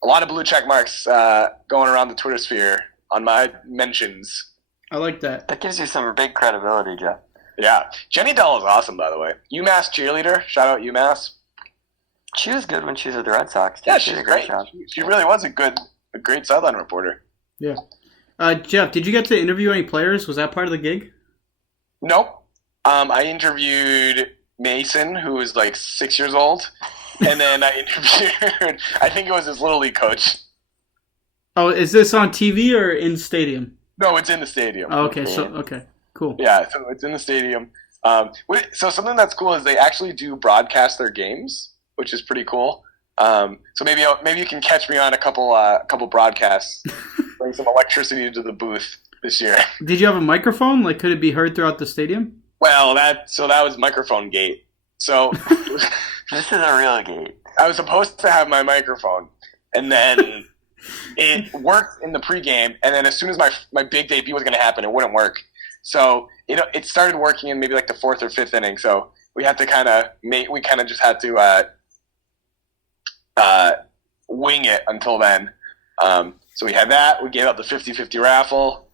a lot of blue check marks going around the Twitter sphere on my mentions. I like that. That gives you some big credibility, Jeff. Yeah. Jenny Dell is awesome, by the way. UMass cheerleader. Shout out UMass. She was good when she was at the Red Sox. Yeah, she's great. She really was a great sideline reporter. Yeah. Jeff, did you get to interview any players? Was that part of the gig? Nope. I interviewed Mason, who was like 6 years old, and then I interviewed, I think it was his Little League coach. Oh, is this on TV or in stadium? No, it's in the stadium. Oh, okay, okay, cool. Yeah, so it's in the stadium. So something that's cool is they actually do broadcast their games, which is pretty cool. So maybe you can catch me on a couple broadcasts, bring some electricity to the booth this year. Did you have a microphone? Like, could it be heard throughout the stadium? Well, that was microphone gate. So this is a real gate. I was supposed to have my microphone, and then it worked in the pregame, and then as soon as my big debut was going to happen, it wouldn't work. So it started working in maybe like the 4th or 5th inning. So we had to just had to wing it until then. So we had that. We gave out the 50-50 raffle.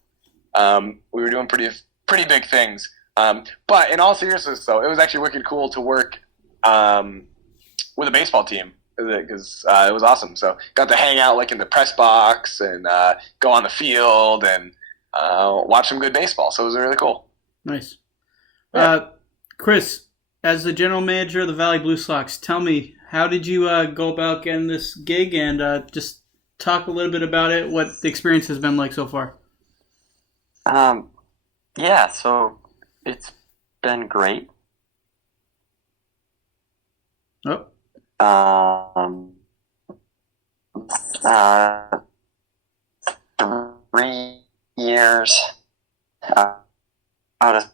We were doing pretty big things. But in all seriousness, though, it was actually wicked cool to work with a baseball team because it was awesome. So got to hang out like in the press box and go on the field and watch some good baseball. So it was really cool. Nice. Yeah. Chris, as the general manager of the Valley Blue Sox, tell me, How did you go about getting this gig, and just talk a little bit about it, what the experience has been like so far? Yeah, so it's been great. Oh, Um, uh, 3 years out of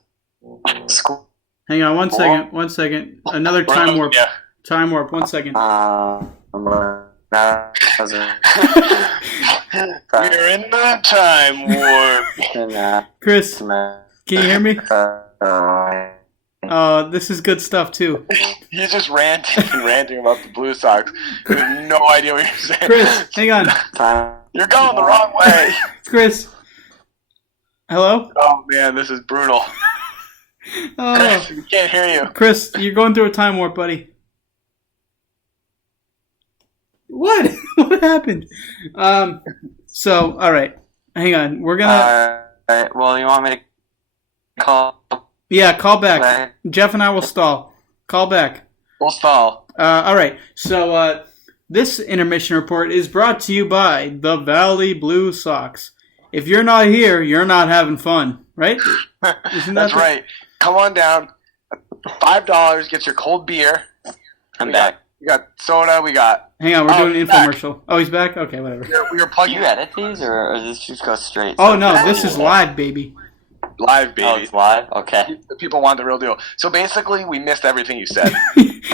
school. hang on one second. 1 second. Another time warp. Yeah. Time warp. 1 second. We're in the time warp. Chris, can you hear me? This is good stuff too. He's just ranting about the Blue Sox. You have no idea what you're saying. Chris, hang on. You're going the wrong way. Chris, hello? Oh man, this is brutal. Oh, We can't hear you. Chris, you're going through a time warp, buddy. What? What happened? So, all right. Hang on. We're going to... Alright, well, you want me to call Yeah, call back. back? Jeff and I will stall. Call back. We'll stall. All right. So, this intermission report is brought to you by the Valley Blue Sox. If you're not here, you're not having fun, right? Isn't That's that right. Come on down. $5 gets your cold beer. I'm back. We got soda. We got. Hang on, we're Oh, doing an he's back. infomercial. Oh, he's back? Okay, whatever. We were Do plugging you edit these, or does this just go straight? Oh, no, this is live, baby. live, Oh, baby. it's live? Okay. People want the real deal. So basically, we missed everything you said.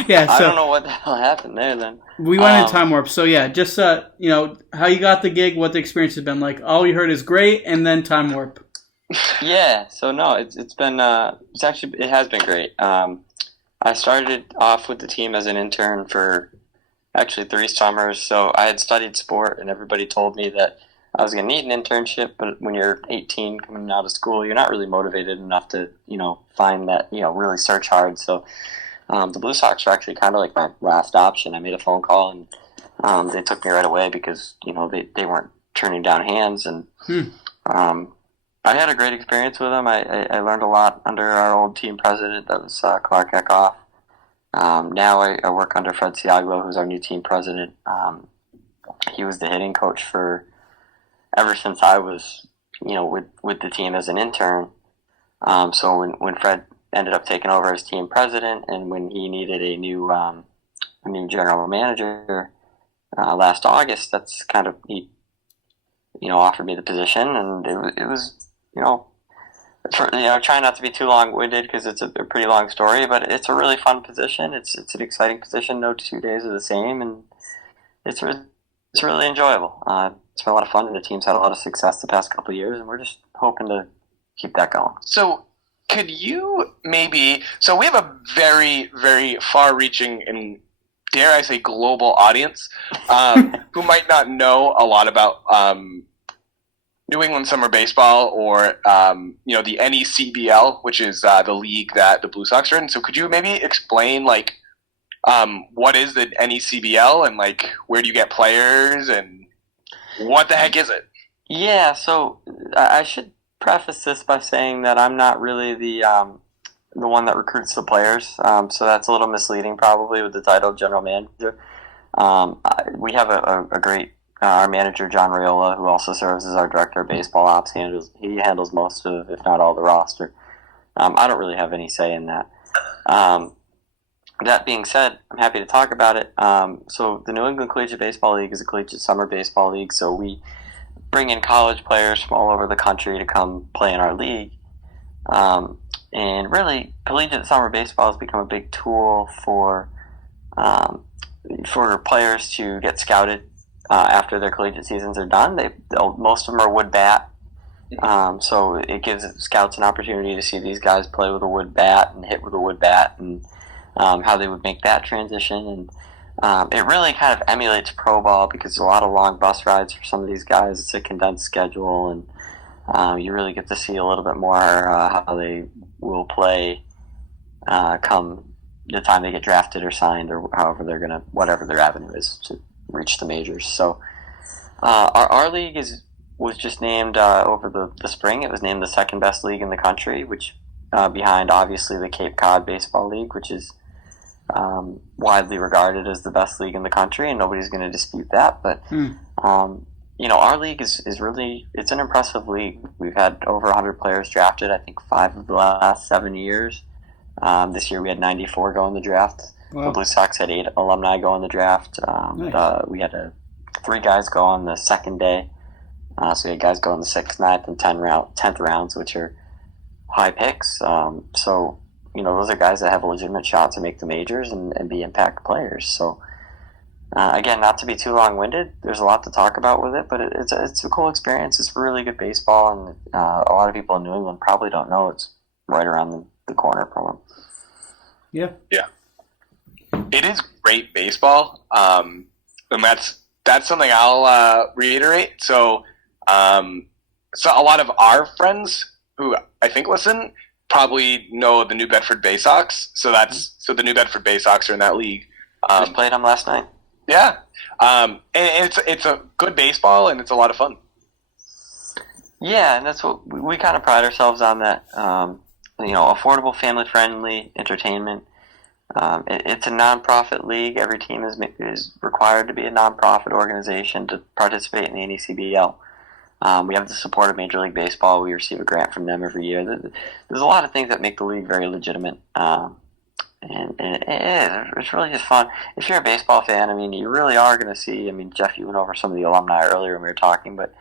Yeah, I don't so know what the hell happened there then. we went in time warp. So, yeah, just, how you got the gig, what the experience has been like. All we heard is great, and then time warp. Yeah, so no, it's been it has been great. I started off with the team as an intern for actually 3 summers. So I had studied sport, and everybody told me that I was going to need an internship. But when you're 18 coming out of school, you're not really motivated enough to find that really search hard. So the Blue Sox were actually kind of like my last option. I made a phone call, and they took me right away because they weren't turning down hands, and I had a great experience with them. I learned a lot under our old team president, that was Clark Eckhoff. Now I work under Fred Siaglo, who's our new team president. He was the hitting coach for ever since I was, with the team as an intern. So when Fred ended up taking over as team president, and when he needed a new general manager last August, that's kind of he offered me the position, and it was. Try not to be too long-winded because it's a pretty long story, but it's a really fun position. It's an exciting position. No 2 days are the same, and it's really enjoyable. It's been a lot of fun, and the team's had a lot of success the past couple of years, and we're just hoping to keep that going. So, could you maybe? So we have a very, very far-reaching and dare I say global audience who might not know a lot about New England Summer Baseball or the NECBL, which is the league that the Blue Sox are in. So could you maybe explain what is the NECBL and where do you get players and what the heck is it? Yeah, so I should preface this by saying that I'm not really the one that recruits the players. So that's a little misleading probably with the title of general manager. We have a great our manager, John Raiola, who also serves as our director of baseball ops, he handles most of, if not all, the roster. I don't really have any say in that. That being said, I'm happy to talk about it. So the New England Collegiate Baseball League is a collegiate summer baseball league, so we bring in college players from all over the country to come play in our league. And really, collegiate summer baseball has become a big tool for players to get scouted after their collegiate seasons are done. Most of them are wood bat, so it gives scouts an opportunity to see these guys play with a wood bat and hit with a wood bat, and how they would make that transition. And it really kind of emulates pro ball because there's a lot of long bus rides for some of these guys. It's a condensed schedule, and you really get to see a little bit more how they will play come the time they get drafted or signed, or whatever their avenue is to reach the majors. So our league was just named over the spring. It was named the second best league in the country, which behind obviously the Cape Cod Baseball League, which is widely regarded as the best league in the country, and nobody's going to dispute that. But our league is really, it's an impressive league. We've had over 100 players drafted. I think 5 of the last 7 years. This year we had 94 go in the draft. Wow. The Blue Sox had 8 alumni go in the draft. Nice. We had 3 guys go on the second day. So we had guys go in the 6th, 9th, and 10th rounds, which are high picks. So those are guys that have a legitimate shot to make the majors and be impact players. So again, not to be too long-winded, there's a lot to talk about with it, but it's a cool experience. It's really good baseball, and a lot of people in New England probably don't know it's right around the corner from them. Yeah. Yeah. It is great baseball, and that's something I'll reiterate. So a lot of our friends who I think listen probably know the New Bedford Bay Sox. So the New Bedford Bay Sox are in that league. Just played them last night. Yeah, and it's a good baseball, and it's a lot of fun. Yeah, and that's what we kind of pride ourselves on, that affordable, family-friendly entertainment. It's a non-profit league. Every team is required to be a non-profit organization to participate in the NECBL. We have the support of Major League Baseball. We receive a grant from them every year. There's a lot of things that make the league very legitimate. And it's really just fun. If you're a baseball fan, I mean, you really are going to see, Jeff, you went over some of the alumni earlier when we were talking, but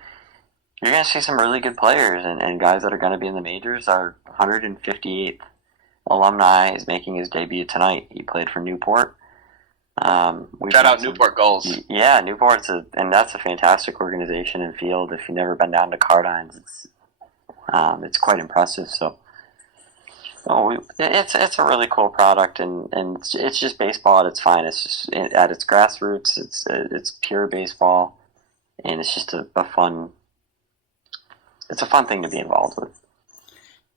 you're going to see some really good players, and guys that are going to be in the majors. Our 158th alumni is making his debut tonight. He played for Newport. Shout out Newport Gulls. Yeah, Newport's and that's a fantastic organization and field. If you've never been down to Cardines, it's quite impressive. So, it's a really cool product, and it's just baseball at its finest. It's just, at its grassroots, it's pure baseball, and it's just a fun. It's a fun thing to be involved with.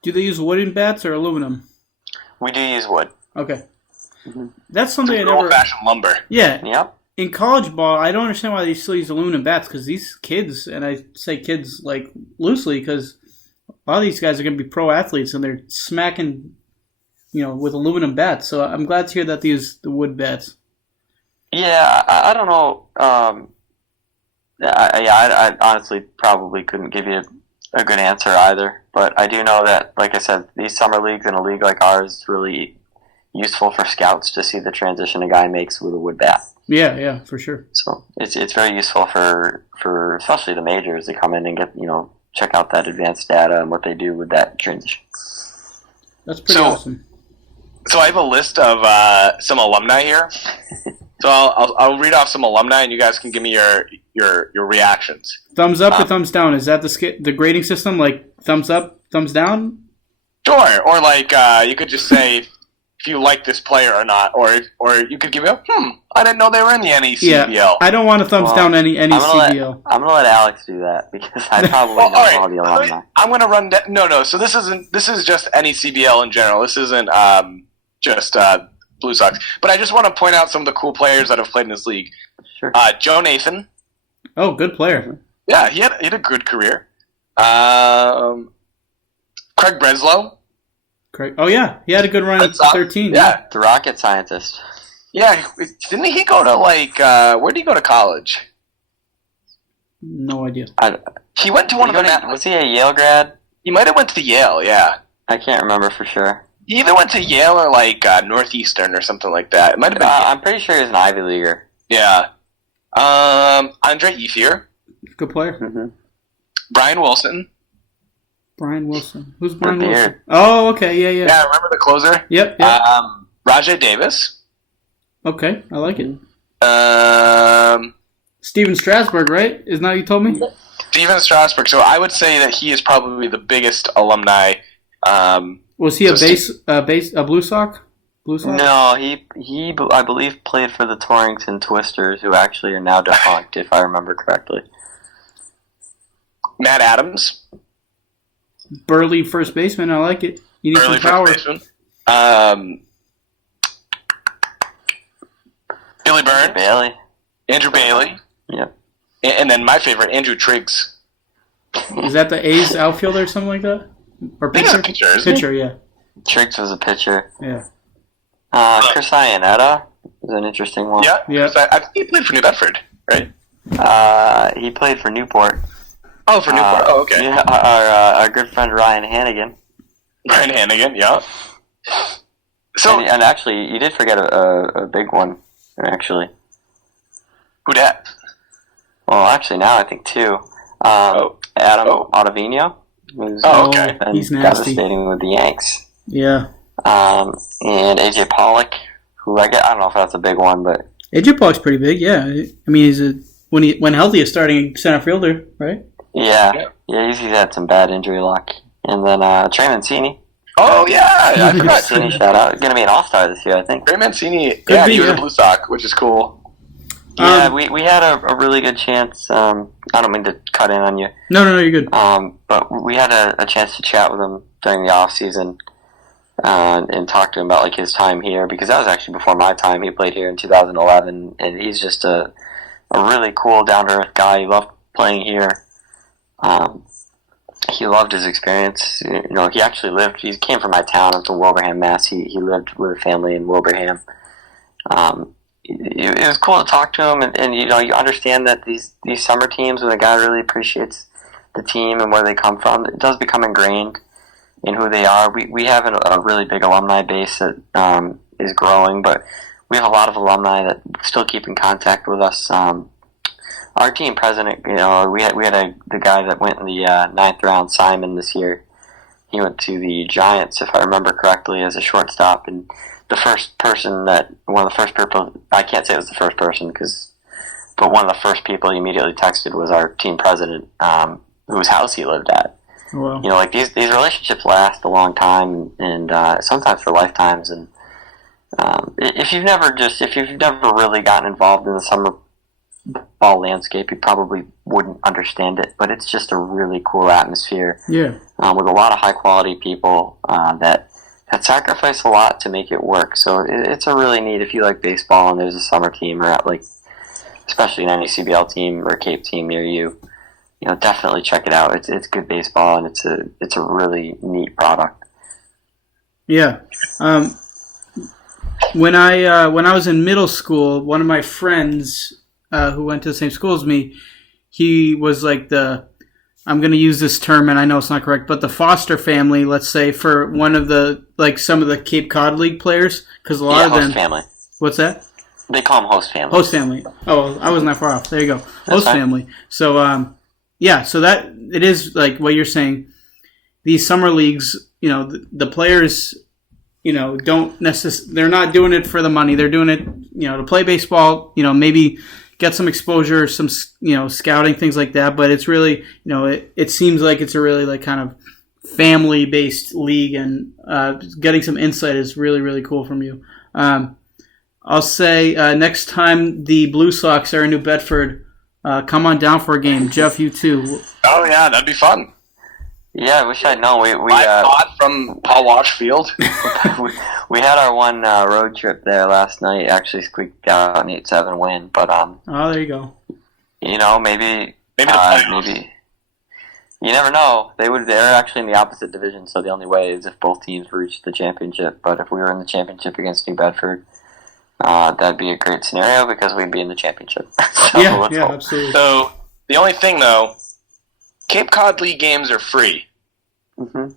Do they use wooden bats or aluminum? We do use wood. Okay. Mm-hmm. That's something I never... old-fashioned lumber. Yeah. Yep. In college ball, I don't understand why they still use aluminum bats, because these kids, and I say kids like loosely, because a lot of these guys are going to be pro athletes, and they're smacking, with aluminum bats. So I'm glad to hear that they use the wood bats. Yeah, I don't know. I honestly probably couldn't give you a good answer either. But I do know that, like I said, these summer leagues in a league like ours is really useful for scouts to see the transition a guy makes with a wood bat. Yeah, for sure. So it's very useful for especially the majors to come in and get check out that advanced data and what they do with that transition. That's pretty awesome. So I have a list of some alumni here. So I'll read off some alumni, and you guys can give me your reactions. Thumbs up or thumbs down? Is that the grading system? Like thumbs up, thumbs down? Sure. Or like you could just say if you like this player or not, or you could give me I didn't know they were in the NECBL. Yeah, I don't want to thumbs down any NECBL. I'm gonna let Alex do that because I probably know all the alumni. I'm gonna run down. No. So this is just NECBL in general. This isn't just Blue Sox. But I just want to point out some of the cool players that have played in this league. Sure. Joe Nathan. Oh, good player. Yeah, he had a good career. Craig Breslow. Oh, yeah. He had a good run at 13. Yeah. The rocket scientist. Yeah. Didn't he go to, where did he go to college? No idea. He went to one of the... Was he a Yale grad? He might have went to Yale, yeah. I can't remember for sure. He either went to Yale or, Northeastern or something like that. It might have been... I'm pretty sure he was an Ivy Leaguer. Yeah. Andre Ethier. Good player. Mm-hmm. Brian Wilson. Who's Brian Wilson? Oh, okay, yeah. Yeah, remember the closer? Yep. Rajai Davis. Okay, I like it. Steven Strasburg, right? Isn't that what you told me? Steven Strasburg. So I would say that he is probably the biggest alumni. Was he a Blue Sox? No, he I believe played for the Torrington Twisters, who actually are now defunct, if I remember correctly. Matt Adams. Burly first baseman, I like it. You need some power. First baseman. Billy Byrne. Andrew Bailey. Yep. And then my favorite, Andrew Triggs. Is that the A's outfielder or something like that? Or pitcher? Pitcher, yeah. Triggs was a pitcher. Yeah. Chris Iannetta is an interesting one. Yeah. I think he played for New Bedford, right? He played for Newport. Oh, for Newport. Okay. Yeah, our good friend Ryan Hannigan. Ryan Hannigan, yeah. So, and actually, you did forget a big one, actually. Who dat? Well, actually, now I think two. Adam Ottavino. Okay. He's nasty. Devastating with the Yanks. Yeah. And AJ Pollock, who I don't know if that's a big one, but AJ Pollock's pretty big. Yeah. I mean, he's when healthy, a starting center fielder, right? Yeah. He's had some bad injury luck. And then Trey Mancini. Oh, yeah. I forgot. Mancini, shout out. Going to be an all-star this year, I think. Trey Mancini. He was a Blue Sox, which is cool. Yeah, we had a really good chance. I don't mean to cut in on you. No, you're good. But we had a chance to chat with him during the off-season and talk to him about like his time here, because that was actually before my time. He played here in 2011, and he's just a really cool, down-to-earth guy. He loved playing here. He loved his experience. You know, he came from my town. It's in Wilbraham, Mass. He lived with a family in Wilbraham. It was cool to talk to him, and you know, you understand that these summer teams, when a guy really appreciates the team and where they come from, it does become ingrained in who they are. We have a really big alumni base that is growing, but we have a lot of alumni that still keep in contact with us. Our team president, you know, we had the guy that went in the 9th round, Simon, this year. He went to the Giants, if I remember correctly, as a shortstop, and one of the first people, I can't say it was the first person, but one of the first people he immediately texted was our team president, whose house he lived at. Wow. You know, like these relationships last a long time, and sometimes for lifetimes. And if you've never really gotten involved in the summer ball landscape, you probably wouldn't understand it. But it's just a really cool atmosphere. Yeah. With a lot of high quality people that sacrifice a lot to make it work. So it's a really neat, if you like baseball and there's a summer team, or especially an NECBL team or a Cape team near you, you know, definitely check it out. It's good baseball, and it's a really neat product. Yeah. When I was in middle school, one of my friends who went to the same school as me, he was like I'm going to use this term, and I know it's not correct, but the foster family, let's say, for one of some of the Cape Cod League players, because a lot of them... host family. What's that? They call them host family. Host family. Oh, I wasn't that far off. There you go. Host family. So, so that, it is like what you're saying. These summer leagues, you know, the players, you know, they're not doing it for the money. They're doing it, you know, to play baseball, you know, maybe get some exposure, some, you know, scouting, things like that. But it's really, you know, it seems like it's a really like kind of family-based league, and getting some insight is really, really cool from you. I'll say next time the Blue Sox are in New Bedford, come on down for a game. Jeff, you too. Oh, yeah, that'd be fun. Yeah, I wish I'd known. We thought from Paul Walsh Field. we had our one road trip there last night. Actually squeaked out an 8-7 win, but oh, there you go. You know, maybe you never know. They're actually in the opposite division, so the only way is if both teams reach the championship. But if we were in the championship against New Bedford, that'd be a great scenario because we'd be in the championship. So yeah, absolutely. So the only thing though, Cape Cod League games are free. Mm-hmm.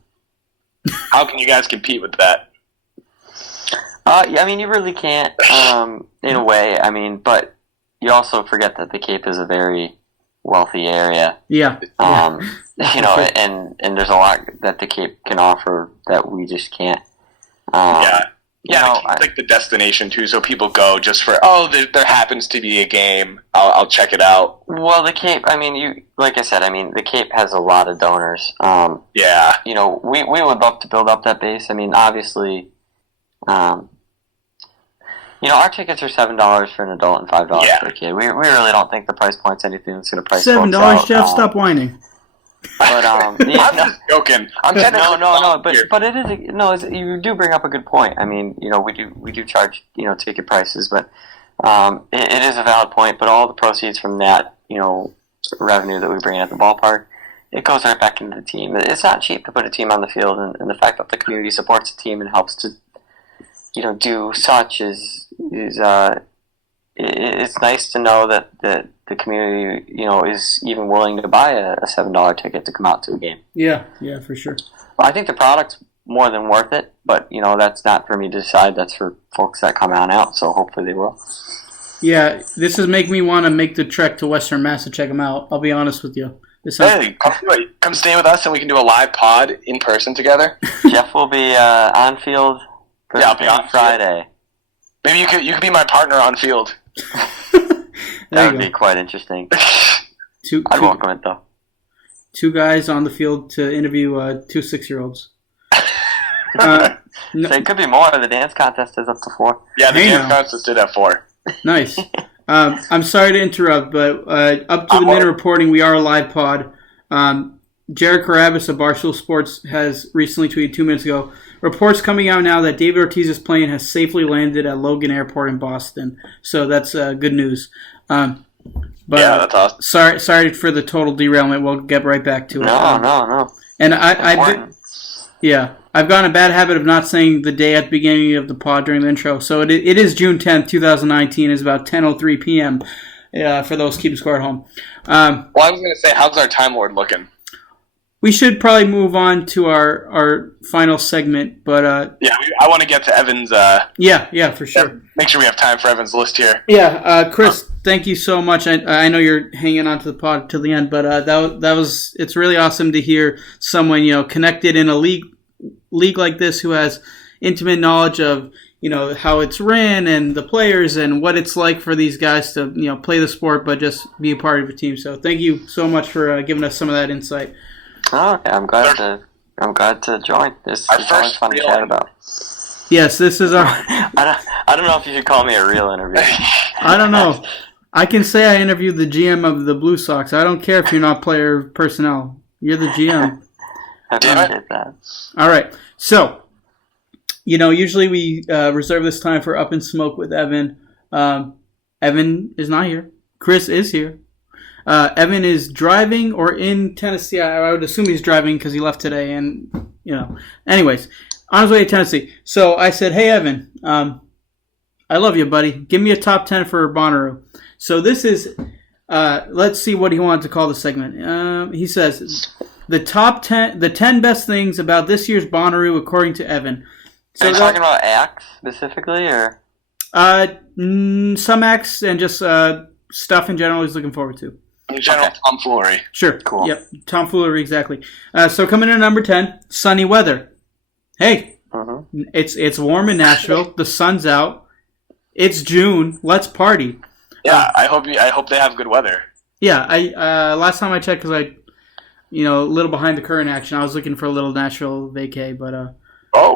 How can you guys compete with that? Yeah, I mean, you really can't, in a way. I mean, but you also forget that the Cape is a very wealthy area. Yeah. You know, and there's a lot that the Cape can offer that we just can't. It's like the destination too, so people go just for there happens to be a game. I'll check it out. Well, the Cape. I mean, like I said. I mean, the Cape has a lot of donors. Yeah. You know, we would love to build up that base. I mean, obviously, you know, our tickets are $7 for an adult and $5 for a kid. We really don't think the price point's anything that's going to price $7, Jeff. Stop whining. But I'm just joking. But it is you do bring up a good point. I mean, you know, we do charge, you know, ticket prices, but it is a valid point. But all the proceeds from that, you know, revenue that we bring in at the ballpark, it goes right back into the team. It's not cheap to put a team on the field, and the fact that the community supports the team and helps to, do such is it's nice to know that the community is even willing to buy a $7 ticket to come out to a game. Yeah, for sure. Well, I think the product's more than worth it, but that's not for me to decide. That's for folks that come on out. So hopefully they will. Yeah, this is making me want to make the trek to Western Mass to check them out. I'll be honest with you. Hey, come stay with us and we can do a live pod in person together. Jeff will be on field I'll be on Friday. Maybe you could be my partner on field. That would be quite interesting. I'd welcome it though. 2 guys on the field to interview 2 6-year-olds. So it could be more. The dance contest is up to 4. Yeah, the dance contest did have 4. Nice. I'm sorry to interrupt, but up to the minute reporting, we are a live pod. Jared Carabas of Barstool Sports has recently tweeted 2 minutes ago, reports coming out now that David Ortiz's plane has safely landed at Logan Airport in Boston. So that's good news. But that's awesome. Sorry for the total derailment. We'll get right back to it. No. And I've gotten a bad habit of not saying the day at the beginning of the pod during the intro. So it is June 10th, 2019. It's about 10:03 p.m. For those keeping score at home. Well, I was going to say, how's our Time Lord looking? We should probably move on to our final segment, but I want to get to Evan's. For sure. Make sure we have time for Evan's list here. Yeah, Chris, thank you so much. I know you're hanging on to the pod till the end, but it's really awesome to hear someone connected in a league like this who has intimate knowledge of how it's ran and the players and what it's like for these guys to play the sport but just be a part of a team. So thank you so much for giving us some of that insight. Oh, okay. I'm glad to join. This is always fun to chat about. Yes, this is our. I don't know if you should call me a real interview. I don't know. I can say I interviewed the GM of the Blue Sox. I don't care if you're not player personnel. You're the GM. I appreciate that. All right. So, usually we reserve this time for Up in Smoke with Evan. Evan is not here. Chris is here. Evan is driving or in Tennessee. I would assume he's driving because he left today. And, anyways, on his way to Tennessee. So I said, hey, Evan, I love you, buddy. Give me a top 10 for Bonnaroo. So this is, let's see what he wanted to call the segment. He says, the 10 best things about this year's Bonnaroo according to Evan. So are you talking about acts specifically, or? Some acts and just stuff in general he's looking forward to. In general, tomfoolery. Sure. Cool. Yep, tomfoolery, exactly. So coming in at number 10, sunny weather. Hey, it's warm in Nashville. The sun's out. It's June. Let's party. Yeah, I hope they have good weather. Yeah, I last time I checked, because I, a little behind the current action, I was looking for a little Nashville vacay, but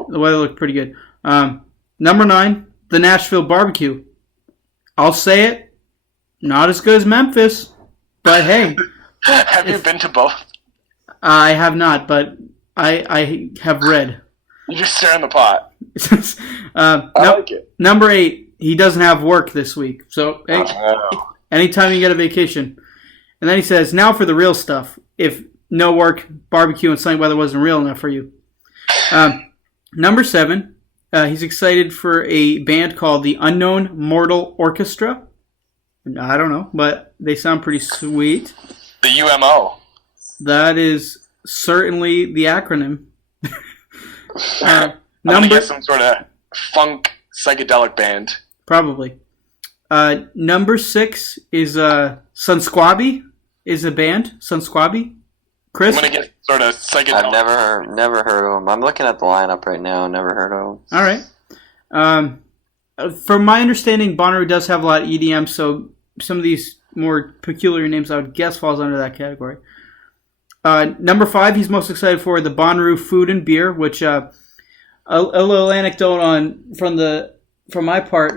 the weather looked pretty good. Number 9, the Nashville barbecue. I'll say it, not as good as Memphis, but hey. Have you been to both? I have not, but I have read. You just stir in the pot. I like it. Number 8, he doesn't have work this week. So, hey, anytime you get a vacation. And then he says, now for the real stuff. If no work, barbecue, and sunny weather wasn't real enough for you. Number 7, he's excited for a band called the Unknown Mortal Orchestra. I don't know, but they sound pretty sweet. The UMO. That is certainly the acronym. I'm going to get some sort of funk psychedelic band. Probably. Number 6 is Sunsquabi is a band. Sunsquabi. Chris? I'm going to get sort of psychedelic. I've never heard of them. I'm looking at the lineup right now. Never heard of them. All right. From my understanding, Bonnaroo does have a lot of EDM, so some of these more peculiar names I would guess falls under that category. Number 5, he's most excited for the Bonnaroo Food and Beer, which a little anecdote from my part.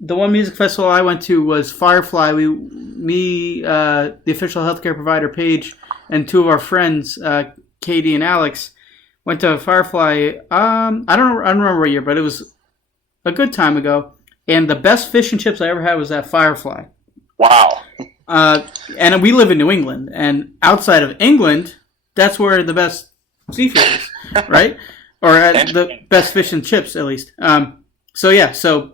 The one music festival I went to was Firefly. The official healthcare provider, Paige, and 2 of our friends, Katie and Alex, went to Firefly. I don't remember what year, but it was a good time ago. And the best fish and chips I ever had was at Firefly. Wow. And we live in New England, and outside of England, that's where the best seafood is, right? Or the best fish and chips, at least. So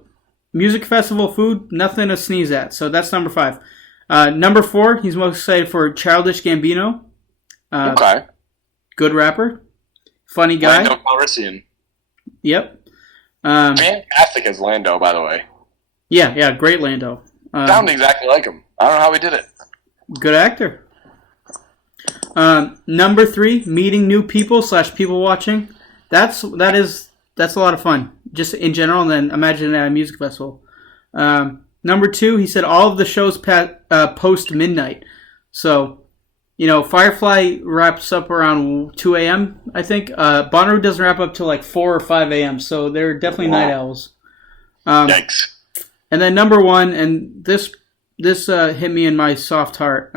music festival food, nothing to sneeze at. So that's number 5. Number 4, he's most excited for Childish Gambino. Okay. Good rapper. Funny guy. Lando Calrissian. Yep. Fantastic as Lando, by the way. Yeah, great Lando. Sound exactly like him. I don't know how he did it. Good actor. Number 3, meeting new people / people watching. That's a lot of fun, just in general, and then imagine at a music festival. Number 2, he said all of the shows post midnight. So, Firefly wraps up around 2 a.m., I think. Bonnaroo doesn't wrap up till like 4 or 5 a.m., so they're definitely night owls. Yikes. And then number 1, and this hit me in my soft heart,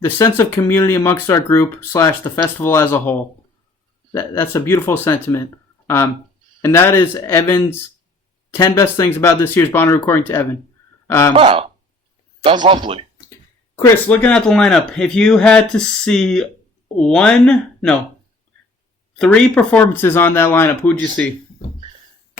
the sense of community amongst our group / the festival as a whole. That's a beautiful sentiment. And that is Evan's 10 best things about this year's Bonnaroo according to Evan. Wow. That was lovely. Chris, looking at the lineup, if you had to see 3 performances on that lineup, who'd you see?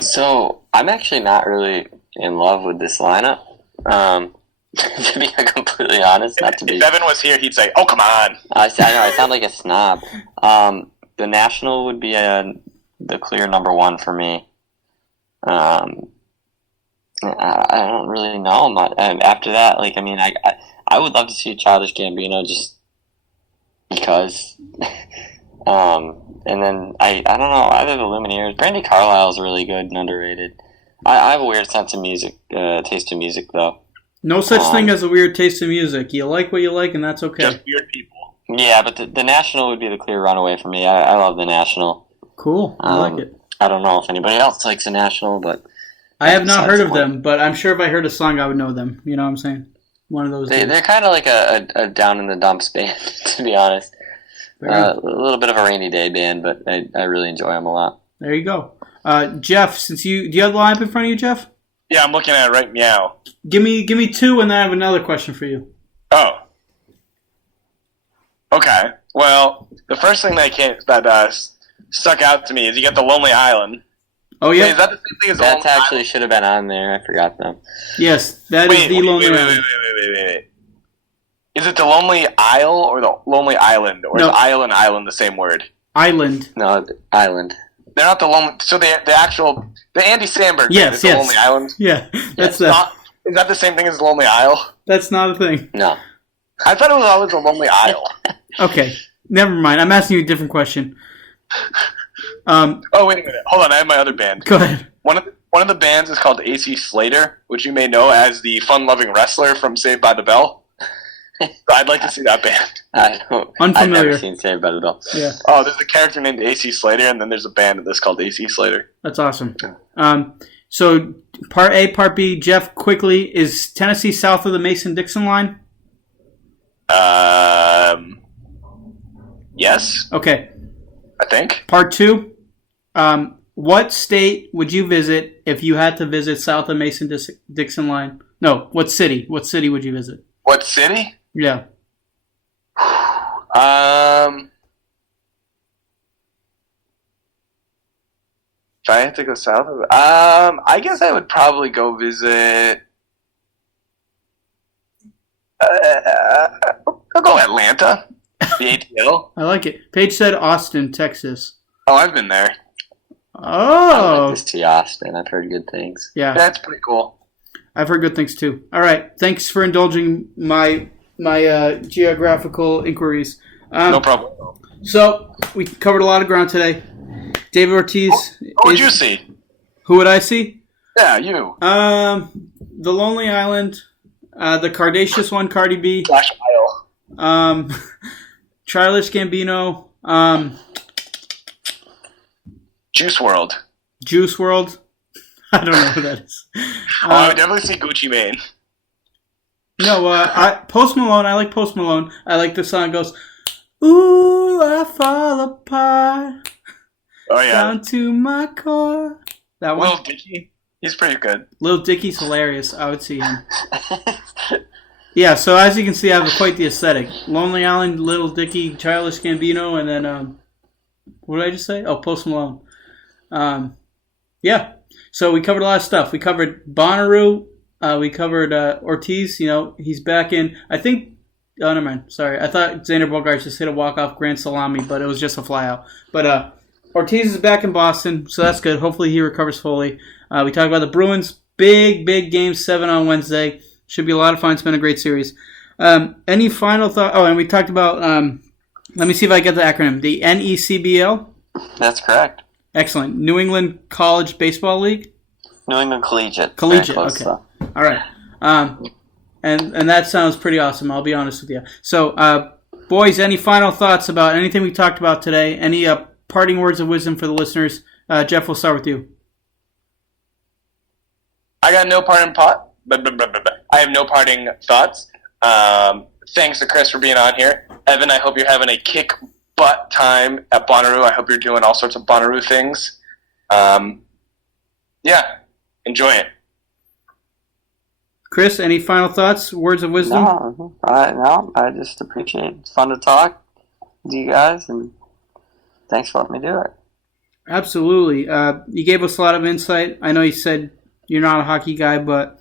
So, I'm actually not really in love with this lineup. To be completely honest, not to be. If Evan was here, he'd say, "Oh, come on." I know I sound like a snob. The National would be the clear number 1 for me. I don't really know much. And after that, I would love to see Childish Gambino just because. And then I don't know, either the Lumineers. Brandy Carlisle's really good and underrated. I have a weird sense of music, taste of music though. No such thing as a weird taste in music. You like what you like, and that's okay. Just weird people. Yeah, but the National would be the clear runaway for me. I love the National. Cool. I like it. I don't know if anybody else likes the National, but I have not heard of them, but I'm sure if I heard a song, I would know them. You know what I'm saying? One of those. They're kind of like a down in the dumps band, to be honest. A little bit of a rainy day band, but I really enjoy them a lot. There you go. Jeff, do you have the lineup in front of you, Jeff? Yeah, I'm looking at it right now. Give me 2, and then I have another question for you. Oh. Okay. Well, the first thing that stuck out to me is you get the Lonely Island. Oh yeah. Wait, is that the same thing as the Lonely That actually Island? should have been on there. I forgot them. Yes, that is the Lonely Island. Wait. Is it the Lonely Isle or the Lonely Island, or is Isle and Island the same word? Island. No, Island. They're not the Lonely. So the Andy Samberg. Yes, is the Lonely Island. Yeah, that's Is that the same thing as the Lonely Isle? That's not a thing. No. I thought it was always the Lonely Isle. Okay, never mind. I'm asking you a different question. Oh wait a minute. Hold on. I have my other band. Go ahead. One of the bands is called AC Slater, which you may know as the fun-loving wrestler from Saved by the Bell. So I'd like to see that band. Unfamiliar. I've never seen Saved by the Bell. Yeah. Oh, there's a character named AC Slater, and then there's a band that's called AC Slater. That's awesome. So part A, part B. Jeff, quickly, is Tennessee south of the Mason-Dixon line? Yes. Okay. I think. Part 2. What state would you visit if you had to visit south of Mason-Dixon line? No, what city? What city would you visit? What city? Yeah. If I had to go south of it, I guess I would probably go visit. I'll go Atlanta, the ATL. I like it. Paige said Austin, Texas. Oh, I've been there. I'd Oh. like to see Austin. I've heard good things. Yeah. That's pretty cool. I've heard good things too. All right. Thanks for indulging my geographical inquiries. No problem. So we covered a lot of ground today. David Ortiz. What would you see? Who would I see? Yeah, you. The Lonely Island, the Cardacious one, Cardi B. Flash Isle. Childish Gambino. Juice World. Juice World. I don't know who that is. I would definitely see Gucci Mane. No, Post Malone. I like Post Malone. I like the song goes, "Ooh, I fall apart." Oh yeah. Down to my core. That one. Lil Dicky. He's pretty good. Lil Dicky's hilarious. I would see him. Yeah, so as you can see, I have quite the aesthetic. Lonely Island, Lil Dicky, Childish Gambino, and then, what did I just say? Oh, Post Malone. Yeah. So we covered a lot of stuff. We covered Bonnaroo. We covered Ortiz. He's back in. I think. Oh, never mind. Sorry. I thought Xander Bogaerts just hit a walk-off grand salami, but it was just a flyout. But Ortiz is back in Boston, so that's good. Hopefully he recovers fully. We talked about the Bruins. Big Game 7 on Wednesday. Should be a lot of fun. It's been a great series. Any final thought? Oh, and we talked about, let me see if I get the acronym. The NECBL? That's correct. Excellent. New England College Baseball League? New England Collegiate. Collegiate, Close, okay. though. All right. And that sounds pretty awesome, I'll be honest with you. So, boys, any final thoughts about anything we talked about today? Any parting words of wisdom for the listeners? Jeff, we'll start with you. I got no parting I have no parting thoughts. Thanks to Chris for being on here. Evan, I hope you're having a kick butt time at Bonnaroo. I hope you're doing all sorts of Bonnaroo things. Yeah, enjoy it. Chris, any final thoughts, words of wisdom? No, I just appreciate it. It's fun to talk to you guys, and thanks for letting me do it. Absolutely. You gave us a lot of insight. I know you said you're not a hockey guy, but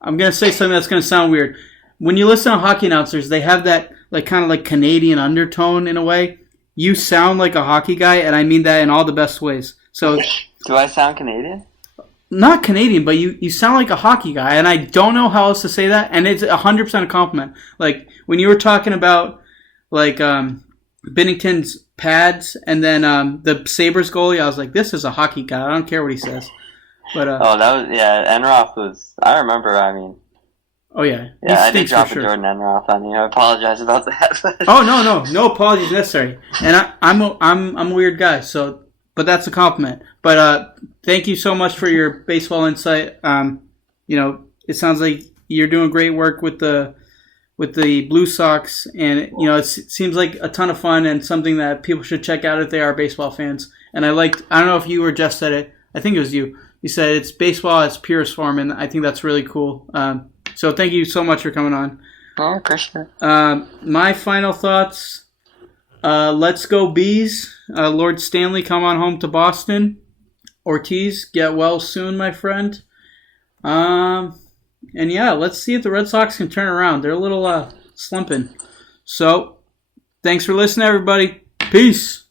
I'm going to say something that's going to sound weird. When you listen to hockey announcers, they have that kind of Canadian undertone in a way. You sound like a hockey guy, and I mean that in all the best ways. So, do I sound Canadian? Not Canadian, but you sound like a hockey guy, and I don't know how else to say that, and it's 100% a compliment. Like, when you were talking about, Binnington's pads and then the Sabres goalie, I was like, this is a hockey guy. I don't care what he says. But that was, Enroth was, I remember, oh, yeah. Yeah, I did drop a Jordan Enroth on you. I apologize about that. Oh, no apologies necessary. And I'm a weird guy, so... But that's a compliment. But thank you so much for your baseball insight. It sounds like you're doing great work with the Blue Sox, and it seems like a ton of fun and something that people should check out if they are baseball fans. And I don't know if you or Jeff said it. I think it was you. You said it's baseball at its purest form, and I think that's really cool. So thank you so much for coming on. Oh, appreciate it. My final thoughts. Let's go Bees. Lord Stanley, come on home to Boston. Ortiz, get well soon, my friend. And yeah, let's see if the Red Sox can turn around. They're a little slumping. So, thanks for listening, everybody. Peace.